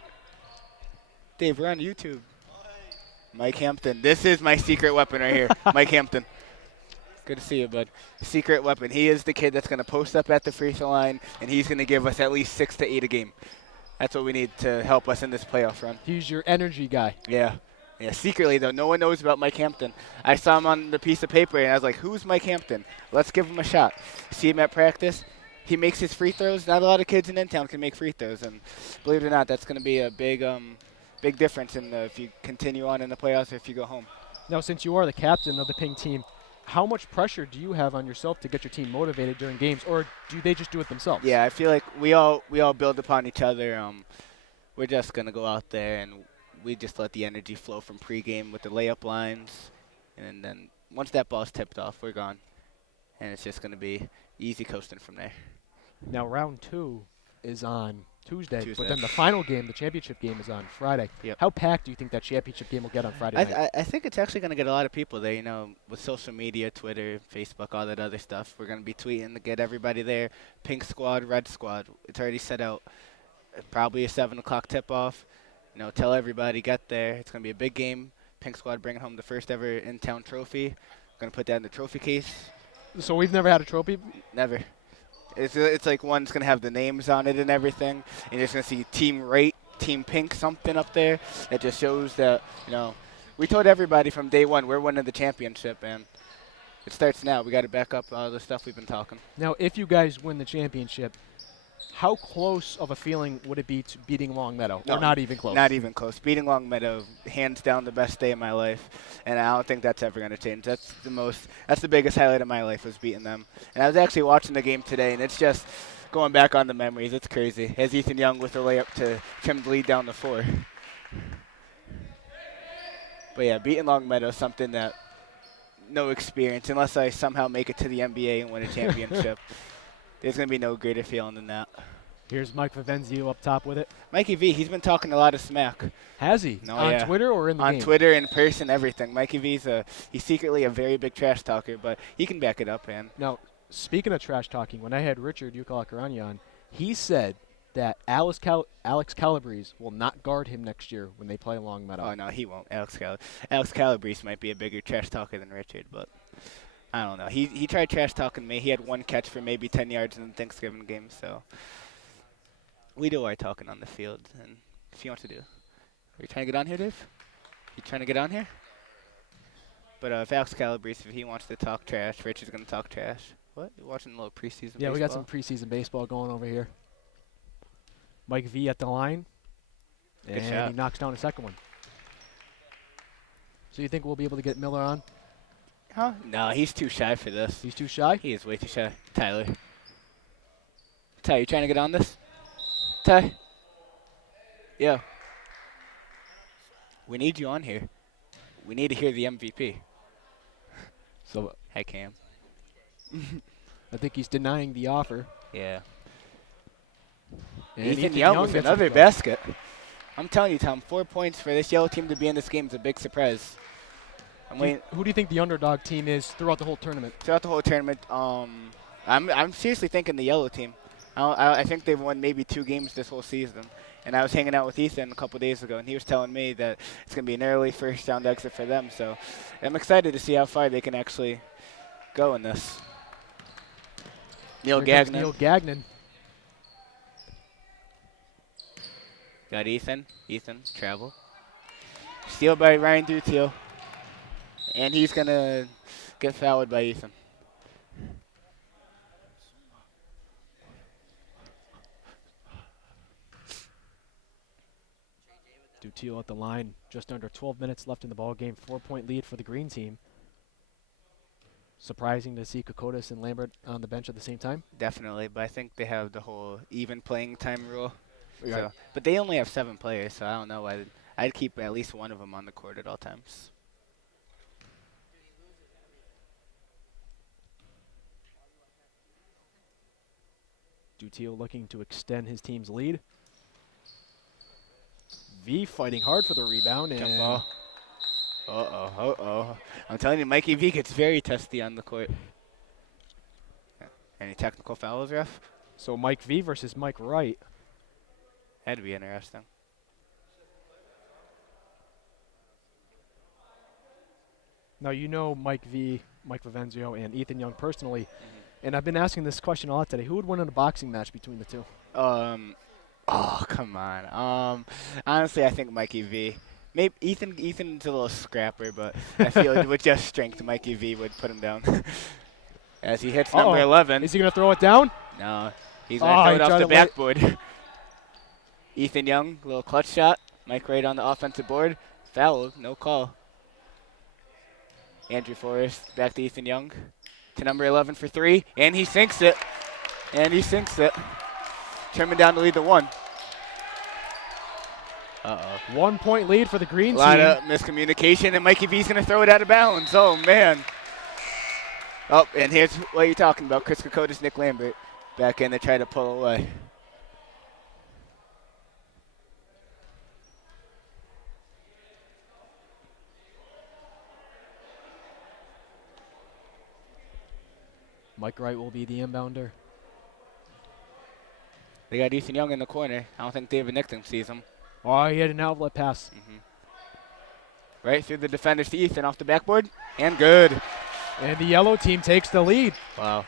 Dave, we're on YouTube. Mike Hampton. This is my secret weapon right here. Mike Hampton. Good to see you, bud. Secret weapon. He is the kid that's going to post up at the free throw line, and he's going to give us at least 6 to 8 a game. That's what we need to help us in this playoff run. He's your energy guy. Yeah. Yeah, secretly, though, no one knows about Mike Hampton. I saw him on the piece of paper, and I was like, who's Mike Hampton? Let's give him a shot. See him at practice. He makes his free throws. Not a lot of kids in N-Town can make free throws, and believe it or not, that's going to be a big difference in if you continue on in the playoffs or if you go home. Now, since you are the captain of the pink team, how much pressure do you have on yourself to get your team motivated during games, or do they just do it themselves? Yeah, I feel like we all build upon each other. We're just going to go out there, and we just let the energy flow from pregame with the layup lines, and then once that ball's tipped off, we're gone, and it's just going to be easy coasting from there. Now, round 2 is on Tuesday, but Tuesday. then the final game, the championship game, is on Friday. Yep. How packed do you think that championship game will get on Friday night? I think it's actually going to get a lot of people there, with social media, Twitter, Facebook, all that other stuff. We're going to be tweeting to get everybody there. Pink squad, red squad. It's already set out. Probably a 7 o'clock tip-off. Tell everybody, get there. It's going to be a big game. Pink squad bringing home the first ever in-town trophy. Going to put that in the trophy case. So we've never had a trophy? Never. It's like one's going to have the names on it and everything. And you're just going to see Team Rate, Team Pink, something up there that just shows that, we told everybody from day one we're winning the championship, and it starts now. We got to back up all the stuff we've been talking. Now, if you guys win the championship, how close of a feeling would it be to beating Long Meadow? No, or not even close? Not even close. Beating Long Meadow, hands down the best day of my life, and I don't think that's ever going to change. That's the biggest highlight of my life, was beating them. And I was actually watching the game today, and it's just going back on the memories. It's crazy. As Ethan Young with a layup to Tim lead down the 4. But yeah, beating Long Meadow is something that no experience, unless I somehow make it to the NBA and win a championship. There's going to be no greater feeling than that. Here's Mike Vivenzio up top with it. Mikey V, he's been talking a lot of smack. Has he? No, on yeah. Twitter or in the game? On Twitter, in person, everything. Mikey V's he's secretly a very big trash talker, but he can back it up, man. Now, speaking of trash talking, when I had Richard Ucalakaranya on, he said that Alex Calabrese will not guard him next year when they play Long Meadow. Oh, no, he won't. Alex Calabrese might be a bigger trash talker than Richard, but I don't know. He tried trash talking me. He had one catch for maybe 10 yards in the Thanksgiving game, so we do our talking on the field, and if you want to do. Are you trying to get on here, Dave? You trying to get on here? But if Alex Calabrese, if he wants to talk trash, Richard's going to talk trash. What? You watching a little preseason baseball? Yeah, we got some preseason baseball going over here. Mike V at the line. Good and shot. He knocks down a second one. So you think we'll be able to get Miller on? Huh? No, he's too shy for this. He's too shy? He is way too shy. Tyler. Ty, you trying to get on this? Ty? Yeah. We need you on here. We need to hear the MVP. So Hey, Cam. I think he's denying the offer. Yeah. And Ethan Young with gets another it. basket. I'm telling you, Tom, 4 points for this yellow team to be in this game is a big surprise. I'm waiting Who do you think the underdog team is throughout the whole tournament? throughout the whole tournament. I'm seriously thinking the yellow team. I think they've won maybe 2 games this whole season. And I was hanging out with Ethan a couple days ago, and he was telling me that it's going to be an early first-round exit for them. So I'm excited to see how far they can actually go in this. Neil Here comes Gagnon. Neil Gagnon. Got Ethan. Ethan, travel. Steal by Ryan Dutiel. And he's going to get fouled by Ethan. Dutiel at the line. Just under 12 minutes left in the ball game. 4-point lead for the green team. Surprising to see Kokotis and Lambert on the bench at the same time. Definitely, but I think they have the whole even playing time rule. Yeah. So, but they only have 7 players, so I don't know. I'd keep at least one of them on the court at all times. Dutiel looking to extend his team's lead. V fighting hard for the rebound. Jump And ball. I'm telling you, Mikey V gets very testy on the court. Any technical fouls, ref? So Mike V versus Mike Wright. That'd be interesting. Now, you know Mike V, Mike Vivenzio, and Ethan Young personally, and I've been asking this question a lot today. Who would win in a boxing match between the two? Oh, come on. Honestly, I think Mikey V. Maybe Ethan's a little scrapper, but I feel with just strength, Mikey V would put him down. As he hits number 11. Is he going to throw it down? No. He's going to throw it off the backboard. Ethan Young, little clutch shot. Mike Wright on the offensive board. Foul, no call. Andrew Forrest back to Ethan Young. To number 11 for 3. And he sinks it. Trimming down to lead the 1. 1 point lead for the green team. A lot of miscommunication, and Mikey V's going to throw it out of bounds. Oh, man. Oh, and here's what you're talking about. Chris Kokotis, Nick Lambert back in to try to pull away. Mike Wright will be the inbounder. They got Ethan Young in the corner. I don't think David Nixon sees him. Oh, he had an outlet pass. Right through the defenders to Ethan off the backboard. And good. And the yellow team takes the lead. Wow.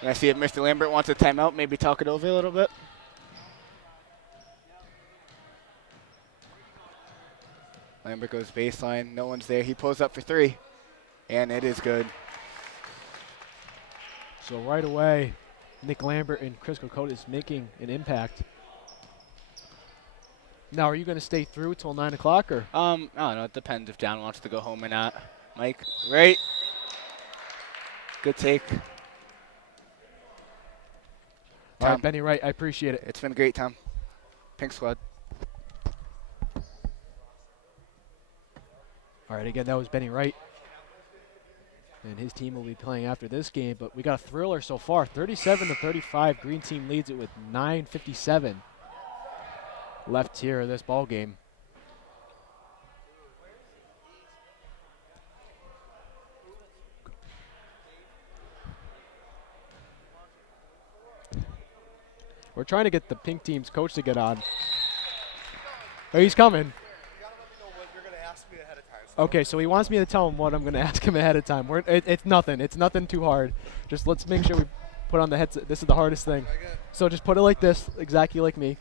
And I see if Mr. Lambert wants a timeout, maybe talk it over a little bit. Lambert goes baseline. No one's there. He pulls up for 3. And it is good. So right away, Nick Lambert and Chris Kokotis making an impact. Now, are you going to stay through till 9 o'clock? Or? I don't know. It depends if John wants to go home or not. Mike, right. Good take. All right, Benny Wright, I appreciate it. It's been great, Tom. Pink squad. All right, again, that was Benny Wright. And his team will be playing after this game. But we got a thriller so far. 37-35. Green team leads it with 9:57 left here in this ball game. We're trying to get the pink team's coach to get on. Oh, he's coming. Okay, so he wants me to tell him what I'm going to ask him ahead of time. It's nothing. It's nothing too hard. Just let's make sure we put on the headset. This is the hardest thing. So just put it like this, exactly like me.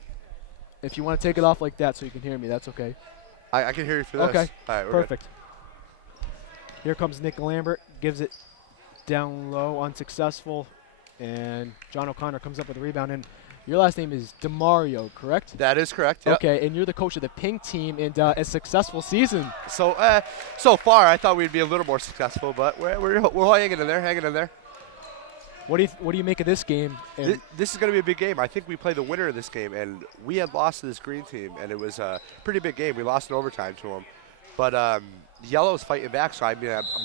If you want to take it off like that so you can hear me, that's okay. I can hear you for this. Okay, All right, we're perfect. Here comes Nick Lambert, gives it down low, unsuccessful. And John O'Connor comes up with a rebound. And your last name is DeMario, correct? That is correct, yep. Okay, and you're the coach of the pink team and a successful season. So so far, I thought we'd be a little more successful, but we're hanging in there, What do you make of this game? This is going to be a big game. I think we play the winner of this game, and we had lost to this green team, and it was a pretty big game. We lost in overtime to them. But Yellow's fighting back, so I'm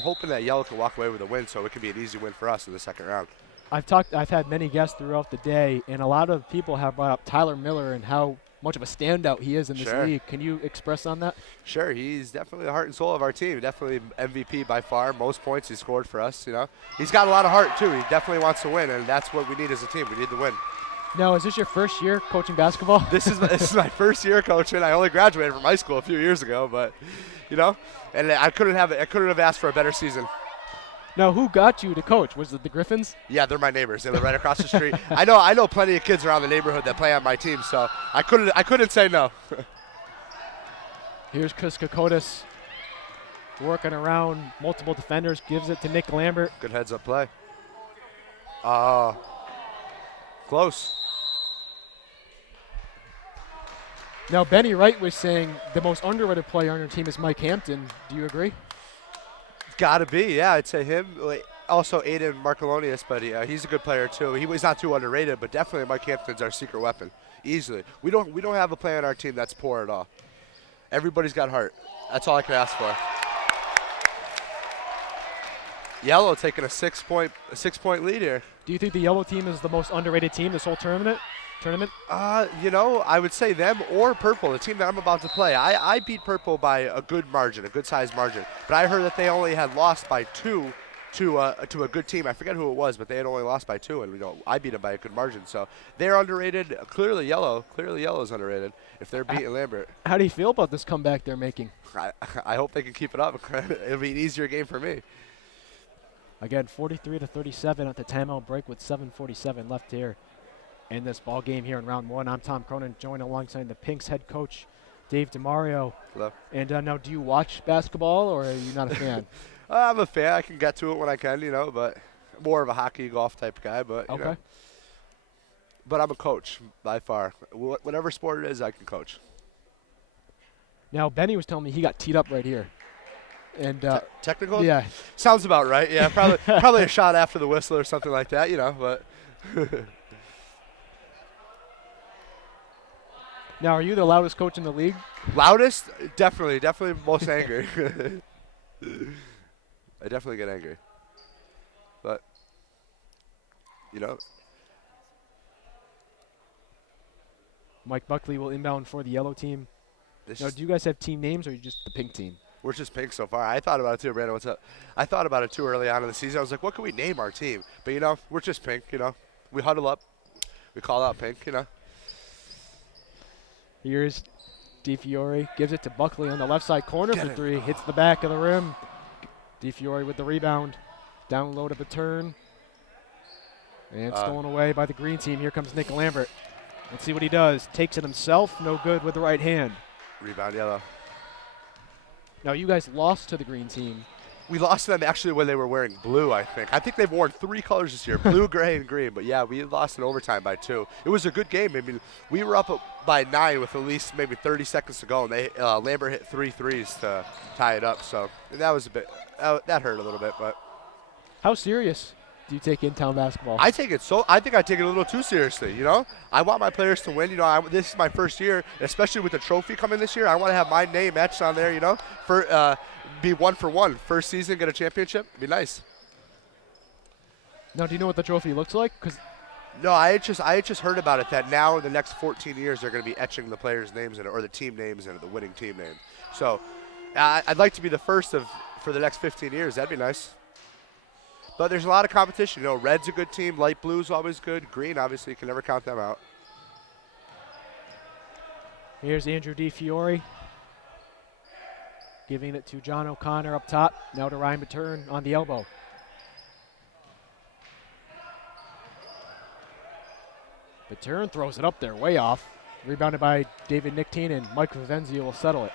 hoping that Yellow can walk away with a win, so it can be an easy win for us in the second round. I've had many guests throughout the day, and a lot of people have brought up Tyler Miller and how much of a standout he is in this league. Can you express on that? Sure, he's definitely the heart and soul of our team. Definitely MVP by far. Most points he scored for us. You know, he's got a lot of heart too. He definitely wants to win, and that's what we need as a team. We need to win. Now, is this your first year coaching basketball? This is my first year coaching. I only graduated from high school a few years ago, but you know, and I couldn't have asked for a better season. Now, who got you to coach? Was it the Griffins? Yeah, they're my neighbors. They live right across the street. I know plenty of kids around the neighborhood that play on my team, so I couldn't say no. Here's Chris Kokotis working around multiple defenders, gives it to Nick Lambert. Good heads-up play. Close. Now, Benny Wright was saying the most underrated player on your team is Mike Hampton. Do you agree? Gotta be, yeah. I'd say him. Also, Aiden Marcolonius, but he's a good player too. He was not too underrated, but definitely Mike Hampton's our secret weapon, easily. We don't have a player on our team that's poor at all. Everybody's got heart. That's all I can ask for. Yellow taking a six point lead here. Do you think the yellow team is the most underrated team this whole tournament? tournament? You know, I would say them or Purple, the team that I'm about to play. I beat Purple by a good margin, a good size margin. But I heard that they only had lost by 2 to a good team. I forget who it was, but they had only lost by 2, and I beat them by a good margin. So they're underrated. Clearly Yellow is underrated if they're beating Lambert. How do you feel about this comeback they're making? I hope they can keep it up. It'll be an easier game for me. Again, 43-37 at the timeout break with 7:47 left here in this ball game here in round 1. I'm Tom Cronin, joined alongside the Pinks head coach, Dave DeMario. Hello. And now, do you watch basketball, or are you not a fan? I'm a fan. I can get to it when I can, but more of a hockey, golf type guy. But you know. But I'm a coach by far. Whatever sport it is, I can coach. Now, Benny was telling me he got teed up right here. And technical? Yeah. Sounds about right. Yeah, probably a shot after the whistle or something like that, but Now, are you the loudest coach in the league? Loudest? Definitely most angry. I definitely get angry. But Mike Buckley will inbound for the yellow team. Now, do you guys have team names, or are you just the pink team? We're just pink so far. I thought about it too, Brandon. What's up? I thought about it too early on in the season. I was like, what can we name our team? But we're just pink. We huddle up, we call out pink. Here's DiFiore, gives it to Buckley on the left side corner for 3. Hits the back of the rim. DiFiore with the rebound. Down low to the turn. And stolen away by the green team. Here comes Nick Lambert. Let's see what he does. Takes it himself. No good with the right hand. Rebound yellow. Now, you guys lost to the green team. We lost to them actually when they were wearing blue, I think. I think they've worn 3 colors this year, blue, gray, and green. But, yeah, we lost in overtime by 2. It was a good game. I mean, we were up by 9 with at least maybe 30 seconds to go, and Lambert hit 3 threes to tie it up. So that was a bit that hurt a little bit. But how serious do you take in-town basketball? I think I take it a little too seriously, I want my players to win. This is my first year, especially with the trophy coming this year. I want to have my name etched on there, for be 1 for 1. First season, get a championship. It'd be nice. Now, do you know what the trophy looks like? No, I just heard about it, that now in the next 14 years they're going to be etching the players' names in it, or the team names in it, the winning team name. So I'd like to be the first for the next 15 years. That'd be nice. But there's a lot of competition. Red's a good team. Light blue's always good. Green, obviously, you can never count them out. Here's Andrew DiFiore. Giving it to John O'Connor up top. Now to Ryan Baturn on the elbow. Baturn throws it up there, way off. Rebounded by David Nickteen, and Mike Vivenzio will settle it.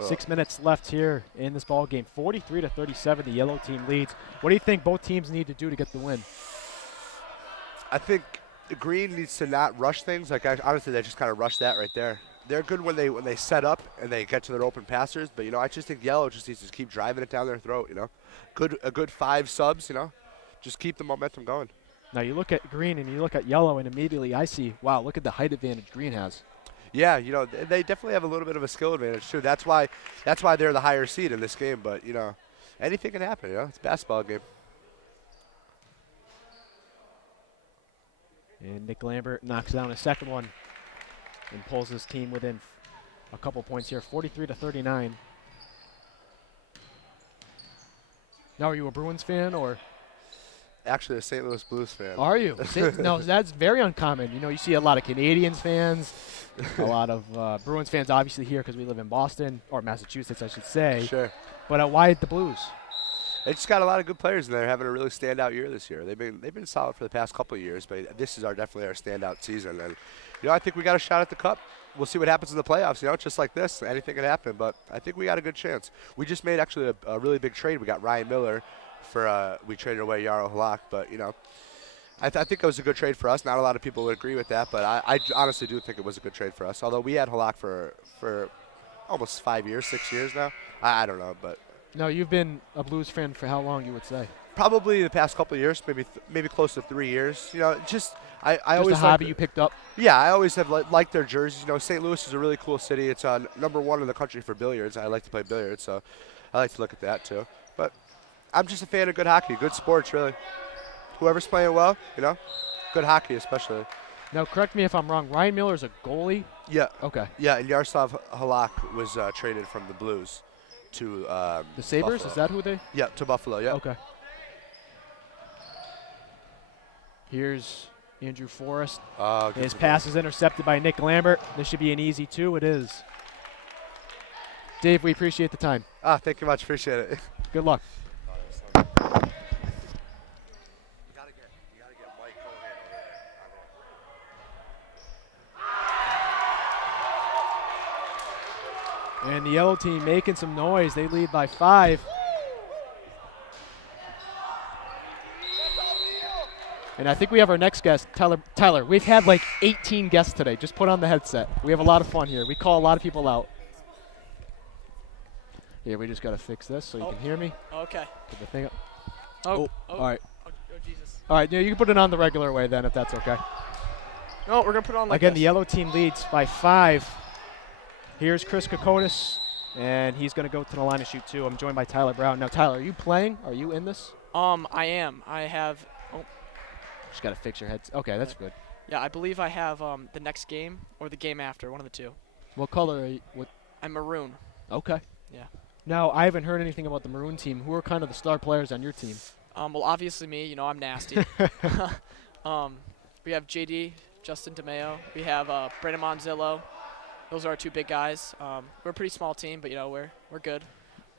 6 minutes left here in this ball game. 43-37, the yellow team leads. What do you think both teams need to do to get the win? I think the green needs to not rush things. Honestly, they just kind of rushed that right there. They're good when they set up and they get to their open passers, but I just think yellow just needs to keep driving it down their throat. A good 5 subs. Just keep the momentum going. Now you look at green and you look at yellow, and immediately I see, wow, look at the height advantage green has. Yeah, they definitely have a little bit of a skill advantage too. That's why they're the higher seed in this game. But anything can happen. It's a basketball game. And Nick Lambert knocks down a second one and pulls his team within a couple points here, 43-39. Now, are you a Bruins fan or? Actually, a St. Louis Blues fan. Are you? No, that's very uncommon. You see a lot of Canadians fans, a lot of Bruins fans, obviously here because we live in Boston, or Massachusetts, I should say. Sure. But why the Blues? They just got a lot of good players in there, having a really standout year this year. They've been solid for the past couple of years, but this is definitely our standout season. And I think we got a shot at the cup. We'll see what happens in the playoffs. Just like this, anything can happen. But I think we got a good chance. We just made actually a really big trade. We got Ryan Miller for we traded away Yaro Halak, but I think it was a good trade for us. Not a lot of people would agree with that, but I honestly do think it was a good trade for us. Although we had Halak for almost 5 years, 6 years now. I don't know, but. No, you've been a Blues fan for how long, you would say? Probably the past couple of years, maybe close to 3 years. I always a hobby you picked up. Yeah, I always have liked their jerseys. St. Louis is a really cool city. It's number 1 in the country for billiards. I like to play billiards, so I like to look at that too. But I'm just a fan of good hockey, good sports, really. Whoever's playing well, good hockey especially. Now, correct me if I'm wrong. Ryan Miller's a goalie. Yeah. Okay. Yeah, and Yaroslav Halak was traded from the Blues to The Sabres, Buffalo. is that who they? Yeah, to Buffalo, yeah. Okay. Here's Andrew Forrest. Good His for pass is intercepted by Nick Lambert. This should be an easy 2. It is. Dave, we appreciate the time. Thank you much. Appreciate it. Good luck. And the yellow team making some noise. They lead by 5. And I think we have our next guest, Tyler, we've had like 18 guests today. Just put on the headset. We have a lot of fun here. We call a lot of people out. Here, we just got to fix this so you can hear me. Okay. Put the thing up. Oh. All right. Oh, Jesus. All right, yeah, you can put it on the regular way then if that's okay. No, we're going to put it on like Again, this. the yellow team leads by 5. Here's Chris Kokonis, and he's going to go to the line to shoot 2. I'm joined by Tyler Brown. Now, Tyler, are you playing? Are you in this? I am. I have. Oh, Just got to fix your head. Okay, that's good. yeah, I believe I have the next game or the game after, one of the 2. What color are you? I'm maroon. Okay. Yeah. Now, I haven't heard anything about the Maroon team. Who are kind of the star players on your team? Well, obviously me. You know, I'm nasty. We have JD, Justin DeMeo. We have Brandon Monzillo. Those are our 2 big guys. We're a pretty small team, but, you know, we're good.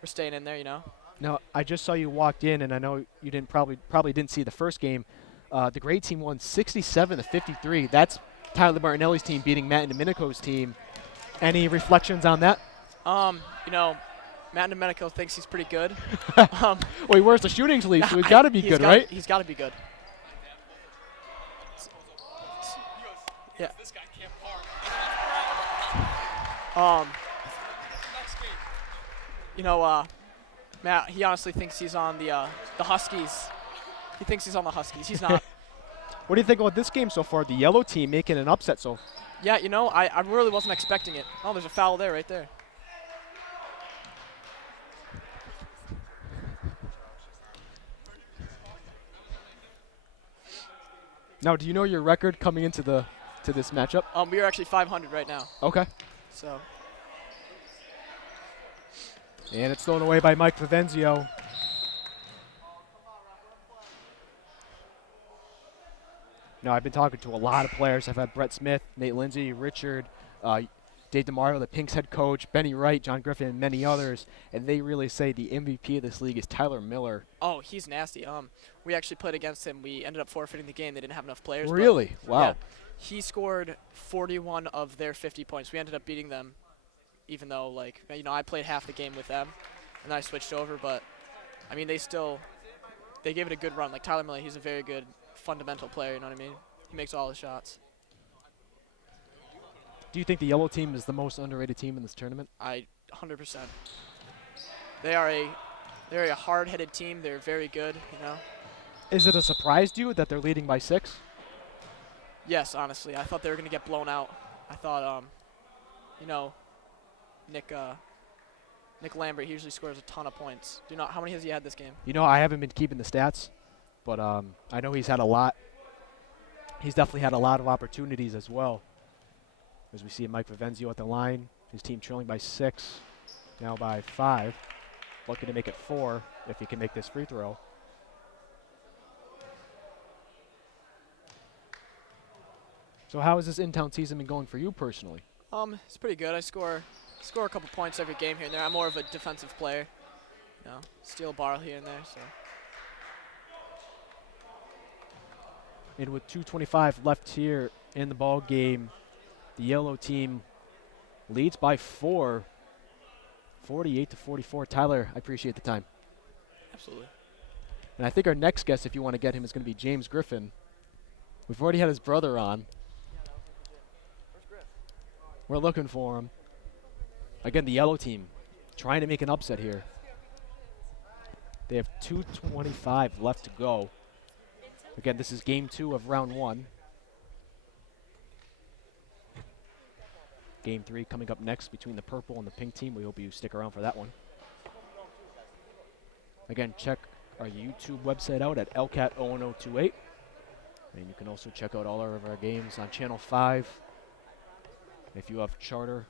We're staying in there, you know. Now, I just saw you walked in, and I know you didn't probably didn't see the first game. The great team won 67-53. That's Tyler Martinelli's team beating Matt Domenico's team. Any reflections on that? You know, Matt Domenico thinks he's pretty good. Well, he wears the shooting sleeve, so he's got to be good, right? He's got to be good. Yeah. You know, Matt, he honestly thinks he's on the Huskies. He thinks he's on the Huskies. He's not. What do you think about this game so far? The yellow team making an upset. So. Yeah, you know, I really wasn't expecting it. Oh, there's a foul there, right there. Now, do you know your record coming into this matchup? We are actually 500 right now. Okay. So. And it's thrown away by Mike Vivenzio. Now, I've been talking to a lot of players. I've had Brett Smith, Nate Lindsay, Richard, Dave DeMario, the Pinks head coach, Benny Wright, John Griffin, and many others, and they really say the MVP of this league is Tyler Miller. Oh, he's nasty. We actually played against him. We ended up forfeiting the game. They didn't have enough players. Really? Wow. Yeah, he scored 41 of their 50 points. We ended up beating them, even though, like, you know, I played half the game with them, and then I switched over. But, I mean, they gave it a good run. Like, Tyler Miller, he's a very good fundamental player, you know what I mean? He makes all the shots. Do you think the yellow team is the most underrated team in this tournament? 100%. They're a hard-headed team. They're very good, you know. Is it a surprise to you that they're leading by 6? Yes, honestly. I thought they were going to get blown out. I thought, you know, Nick Lambert, he usually scores a ton of points. How many has he had this game? You know, I haven't been keeping the stats, but I know he's had a lot. He's definitely had a lot of opportunities as well. As we see Mike Vivenzio at the line, his team trailing by 6, now by 5. Looking to make it 4 if he can make this free throw. So how has this in-town season been going for you personally? It's pretty good. I score a couple points every game here and there. I'm more of a defensive player. You know, steal a barrel here and there. So. And with 2:25 left here in the ball game, the yellow team leads by 4, 48-44. Tyler, I appreciate the time. Absolutely. And I think our next guest, if you want to get him, is going to be James Griffin. We've already had his brother on. We're looking for him. Again, the yellow team trying to make an upset here. They have 2:25 left to go. Again, this is game 2 of round 1. Game 3 coming up next between the purple and the pink team. We hope you stick around for that one. Again, check our YouTube website out at LCAT01028. And you can also check out all of our games on Channel 5 if you have Charter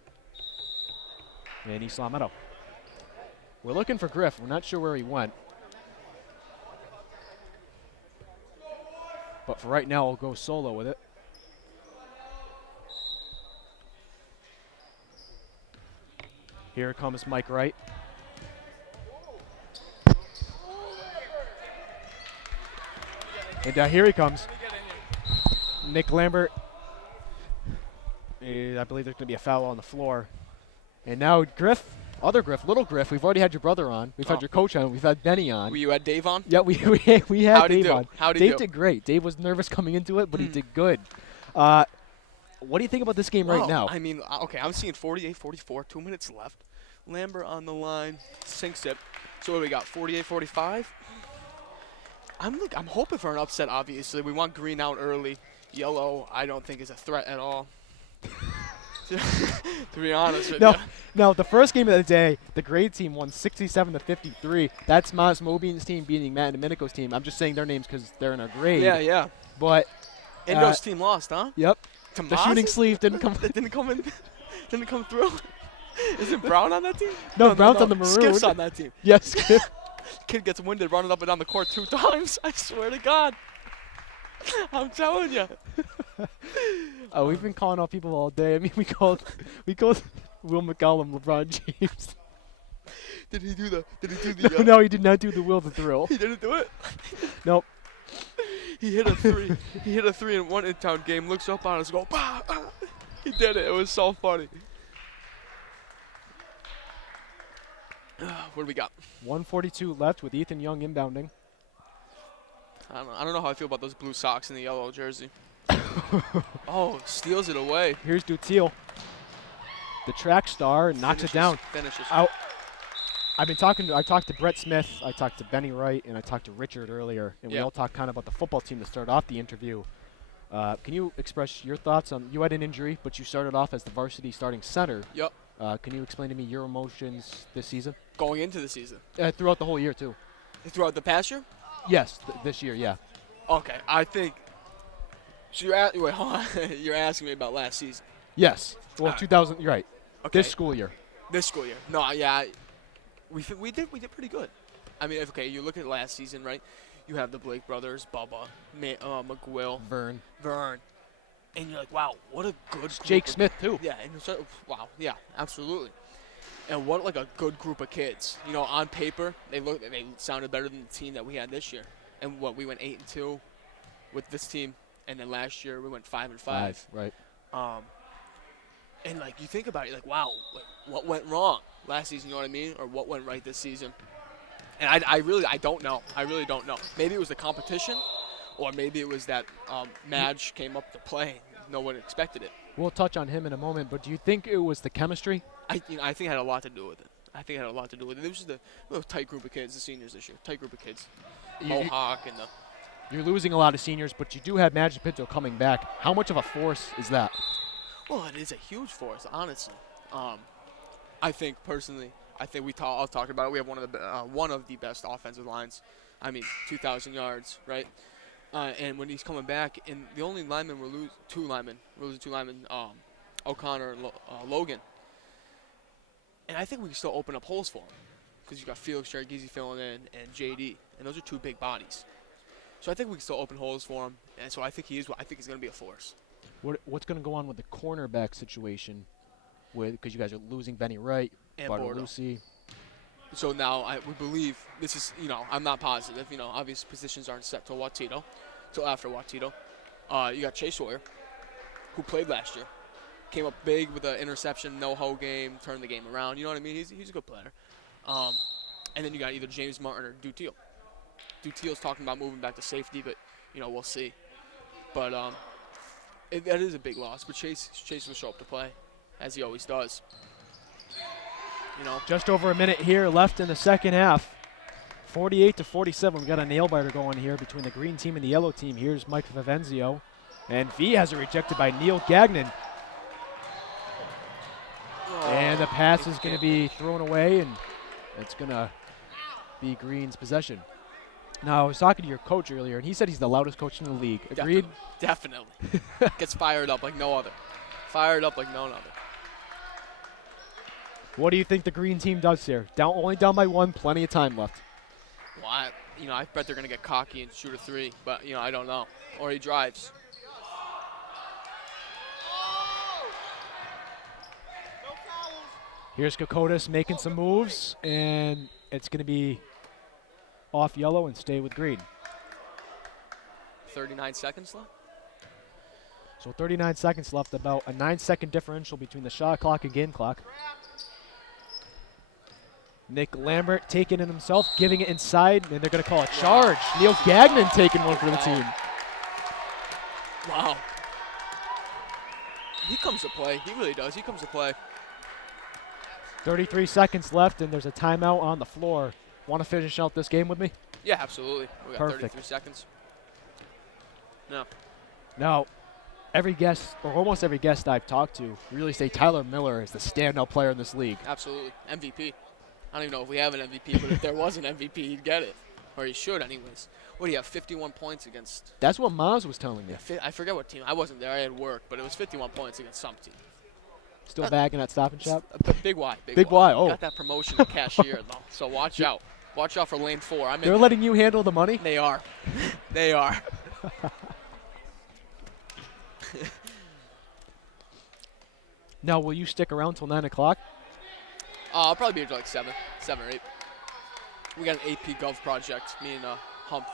in East Long Meadow. We're looking for Griff. We're not sure where he went. But for right now, I'll go solo with it. Here comes Mike Wright. And here he comes. Nick Lambert. I believe there's going to be a foul on the floor. And now Griff, other Griff, little Griff. We've already had your brother on. We've had your coach on. We've had Benny on. Were you had Dave on? Yeah, we had Dave on. How'd he Dave did great. Dave was nervous coming into it, but he did good. What do you think about this game right now? I mean, okay, I'm seeing 48-44, 2 minutes left. Lambert on the line, sinks it. So what do we got, 48-45? I'm hoping for an upset, obviously. We want green out early. Yellow, I don't think is a threat at all. To be honest with you. No, the first game of the day, the grade team won 67-53. That's Maz Mobian's team beating Matt and Domenico's team. I'm just saying their names because they're in our grade. Yeah. But Endo's team lost, huh? Yep. Tomas? The shooting sleeve didn't come. didn't come through. Isn't Brown on that team? No, Brown's on the maroon. Skip's on that team. Yes, Skip. Kid gets winded running up and down the court 2 times. I swear to God. I'm telling you. Oh, we've been calling out people all day. I mean, we called Will McCollum LeBron James. Did he do the? No, he did not do the Will the Thrill. He didn't do it. Nope. He hit a 3. He hit a 3 in one in-town game. Looks up on us, go, bah, ah. He did it. It was so funny. What do we got? 1:42 left with Ethan Young inbounding. I don't know how I feel about those blue socks and the yellow jersey. Oh, steals it away. Here's Dutil, the track star, and knocks it down. Finishes. Out. I talked to Brett Smith, I talked to Benny Wright, and I talked to Richard earlier, and we all talked kind of about the football team to start off the interview. Can you express your thoughts on, you had an injury, but you started off as the varsity starting center. Yep. Can you explain to me your emotions this season? Going into the season? Throughout the whole year, too. Throughout the past year? Yes, this year, yeah. Okay, I think. So wait, hold on. You're asking me about last season? Yes. Well, 2000. You're right. Okay. This school year. This school year. No, yeah. We did pretty good. I mean, okay, you look at last season, right? You have the Blake brothers, Bubba, McGill, Vern, and you're like, wow, what a good. Jake Smith too. Yeah, and so, wow, yeah, absolutely. And what like a good group of kids. You know, on paper, they sounded better than the team that we had this year. And we went 8-2 with this team, and then last year we went 5-5. Right. And like you think about it, like wow, like, what went wrong last season? You know what I mean? Or what went right this season? And I don't know. I really don't know. Maybe it was the competition, or maybe it was that Madge came up to play. No one expected it. We'll touch on him in a moment, but do you think it was the chemistry? I think it had a lot to do with it. It was just a tight group of kids, the seniors this year. Tight group of kids. Mohawk and the. You're losing a lot of seniors, but you do have Magic Pinto coming back. How much of a force is that? Well, it is a huge force, honestly. I think personally, I'll talk about it. We have one of the best offensive lines. I mean, 2,000 yards, right? And when he's coming back, and the only linemen we're losing two linemen, O'Connor and Logan. And I think we can still open up holes for him because you got Felix Jargizi filling in and JD, and those are two big bodies. So I think we can still open holes for him, and so I think he's going to be a force. What's going to go on with the cornerback situation? Because you guys are losing Benny Wright, and Bartolucci. So now we believe this is, I'm not positive. Obvious positions aren't set till after Watito. You got Chase Sawyer, who played last year. Came up big with an interception, no-ho game, turned the game around. You know what I mean? He's a good player. And then you got either James Martin or Dutil. Dutil's talking about moving back to safety, but, we'll see. But that is a big loss. But Chase will show up to play, as he always does. Just over a minute here left in the second half. 48-47. We've got a nail-biter going here between the green team and the yellow team. Here's Mike Vivenzio. And V has it rejected by Neil Gagnon. And the pass is going to be thrown away, and it's going to be Green's possession. Now, I was talking to your coach earlier, and he said he's the loudest coach in the league. Agreed? Definitely. Gets fired up like no other. Fired up like no other. What do you think the green team does here? Only down by 1, plenty of time left. Well, I bet they're going to get cocky and shoot a 3, but, I don't know. Or he drives. Here's Kokotis making some moves, and it's going to be off yellow and stay with green. 39 seconds left. So 39 seconds left, about a 9-second differential between the shot clock and game clock. Nick Lambert taking it himself, giving it inside, and they're going to call a charge. Neil Gagnon taking one for the team. Wow. He comes to play. He really does. He comes to play. 33 seconds left, and there's a timeout on the floor. Want to finish out this game with me? Yeah, absolutely. We got Perfect. 33 seconds. No. Now, every guest, or almost every guest I've talked to, really say Tyler Miller is the standout player in this league. Absolutely. MVP. I don't even know if we have an MVP, but if there was an MVP, he'd get it. Or he should, anyways. What do you have, 51 points against? That's what Maz was telling me. I forget what team. I wasn't there. I had work, but it was 51 points against some team. Still bagging at Stop and Shop? Big Y. Big Y, oh. Got that promotion to cashier, though, so watch out. Watch out for lane 4. They're letting you handle the money? They are. They are. Now, will you stick around till 9 o'clock? I'll probably be here till like 7 or 8. We got an AP Gov project, me and Hump.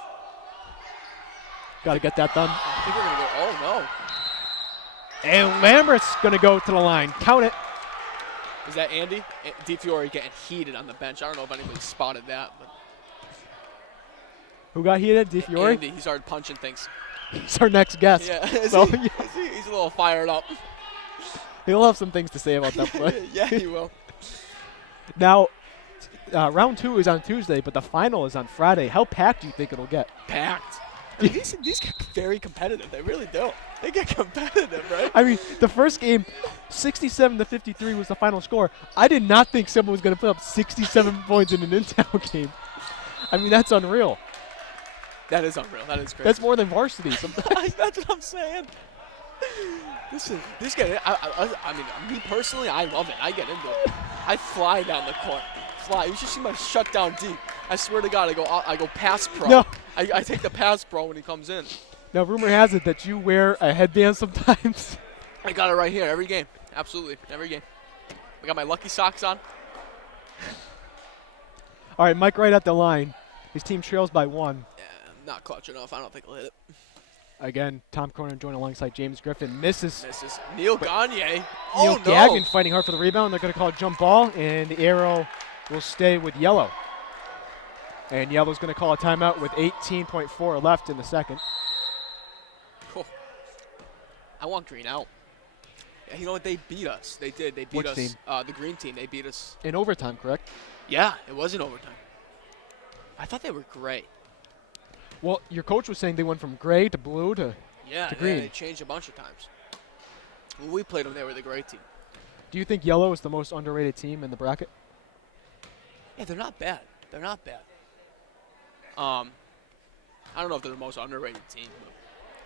Got to get that done. I think we're going to go, oh, no. And Lambert's going to go to the line. Count it. Is that Andy? DeFiore getting heated on the bench. I don't know if anybody spotted that. But Who got heated? DeFiore? Andy, he started punching things. He's our next guest. Yeah, Is he's a little fired up. He'll have some things to say about that play. Yeah, he will. Now, round 2 is on Tuesday, but the final is on Friday. How packed do you think it'll get? Packed. I mean, these get very competitive. They really do. They get competitive, right? I mean, the first game, 67-53 was the final score. I did not think someone was going to put up 67 points in an in-town game. I mean, that's unreal. That is unreal. That is crazy. That's more than varsity sometimes. That's what I'm saying. Listen, this guy, I mean, me personally, I love it. I get into it. I fly down the court. Fly. You should see my shutdown deep. I swear to God, I go pass pro. No. I take the pass pro when he comes in. Now, rumor has it that you wear a headband sometimes. I got it right here every game. Absolutely, every game. I got my lucky socks on. All right, Mike right at the line. His team trails by 1. Yeah, not clutch enough. I don't think he'll hit it. Again, Tom Cronin joined alongside James Griffin. Misses. Neil Gagne. Neil Gagnon fighting hard for the rebound. They're going to call a jump ball, and the arrow will stay with yellow. And yellow's going to call a timeout with 18.4 left in the second. Oh. I want green out. Yeah, you know what? They beat us. They did. They beat Which us. team? The green team. They beat us. In overtime, correct? Yeah, it was in overtime. I thought they were gray. Well, your coach was saying they went from gray to blue to green. Yeah, they changed a bunch of times. When we played them, they were the gray team. Do you think yellow is the most underrated team in the bracket? Yeah, they're not bad. They're not bad. I don't know if they're the most underrated team. But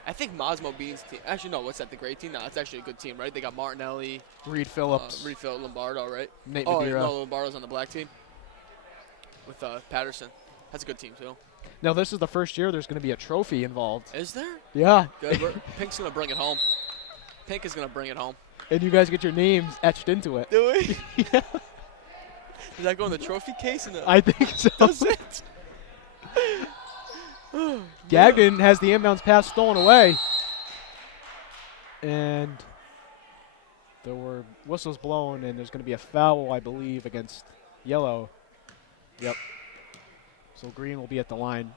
I think Mosmo Bean's team. Actually, no. What's that? The great team? No, it's actually a good team, right? They got Martinelli, Reed Phillips, Lombardo, right? Nate Oh, Madeira. no, Lombardo's on the black team with Patterson. That's a good team too. Now, this is the first year there's going to be a trophy involved. Is there? Yeah. Good. Pink's gonna bring it home. Pink is gonna bring it home. And you guys get your names etched into it. Do we? Yeah. Does that go in the trophy case? I think so. Does it? Gagnon has the inbounds pass stolen away. And there were whistles blown, and there's going to be a foul, I believe, against yellow. Yep. So green will be at the line.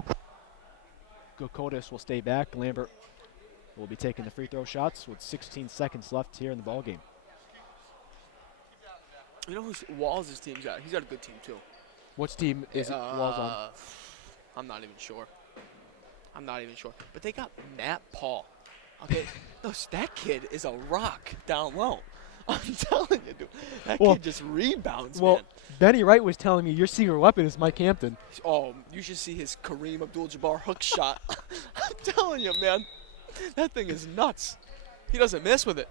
Gokotis will stay back. Lambert will be taking the free throw shots with 16 seconds left here in the ballgame. You know who Walls' team's got? He's got a good team too. What team is it Walls on? I'm not even sure. But they got Matt Paul. Okay, no, that kid is a rock down low. I'm telling you, dude. That Well- kid just rebounds, Well, man. Benny Wright was telling me your secret weapon is Mike Hampton. Oh, you should see his Kareem Abdul-Jabbar hook shot. I'm telling you, man. That thing is nuts. He doesn't miss with it.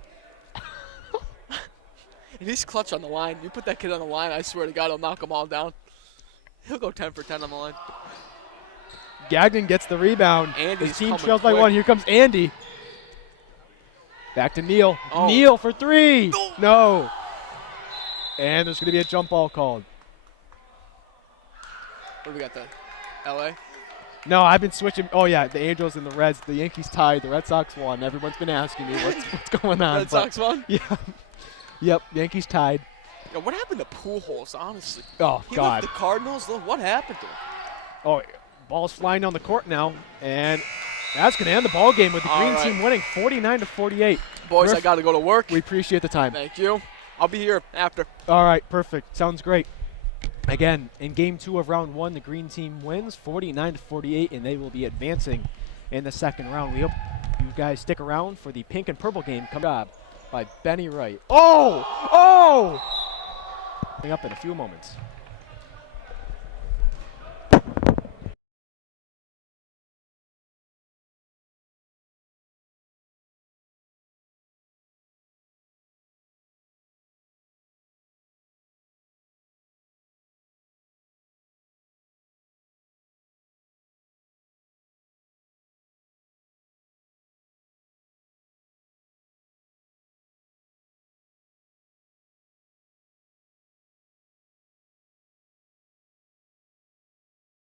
And he's clutch on the line. You put that kid on the line, I swear to God, he'll knock them all down. He'll go 10 for 10 on the line. Gagnon gets the rebound. Andy's His team coming trails by quick. 1. Here comes Andy. Back to Neal. Oh. Neal for 3. No. And there's going to be a jump ball called. What do we got, the LA? No, I've been switching. Oh, yeah, the Angels and the Reds. The Yankees tied. The Red Sox won. Everyone's been asking me what's going on. Red Sox won? Yeah. Yep, Yankees tied. Yo, what happened to Pujols, honestly? Oh, He God. left the Cardinals. Look, what happened to him? Oh, ball's flying down the court now. And that's going to end the ball game with the All green right. team winning 49-48. Boys, Griff, I got to go to work. We appreciate the time. Thank you. I'll be here after. All right, perfect. Sounds great. Again, in game 2 of round 1, the green team wins 49-48, and they will be advancing in the second round. We hope you guys stick around for the pink and purple game coming up by Benny Wright. Oh! Coming up in a few moments.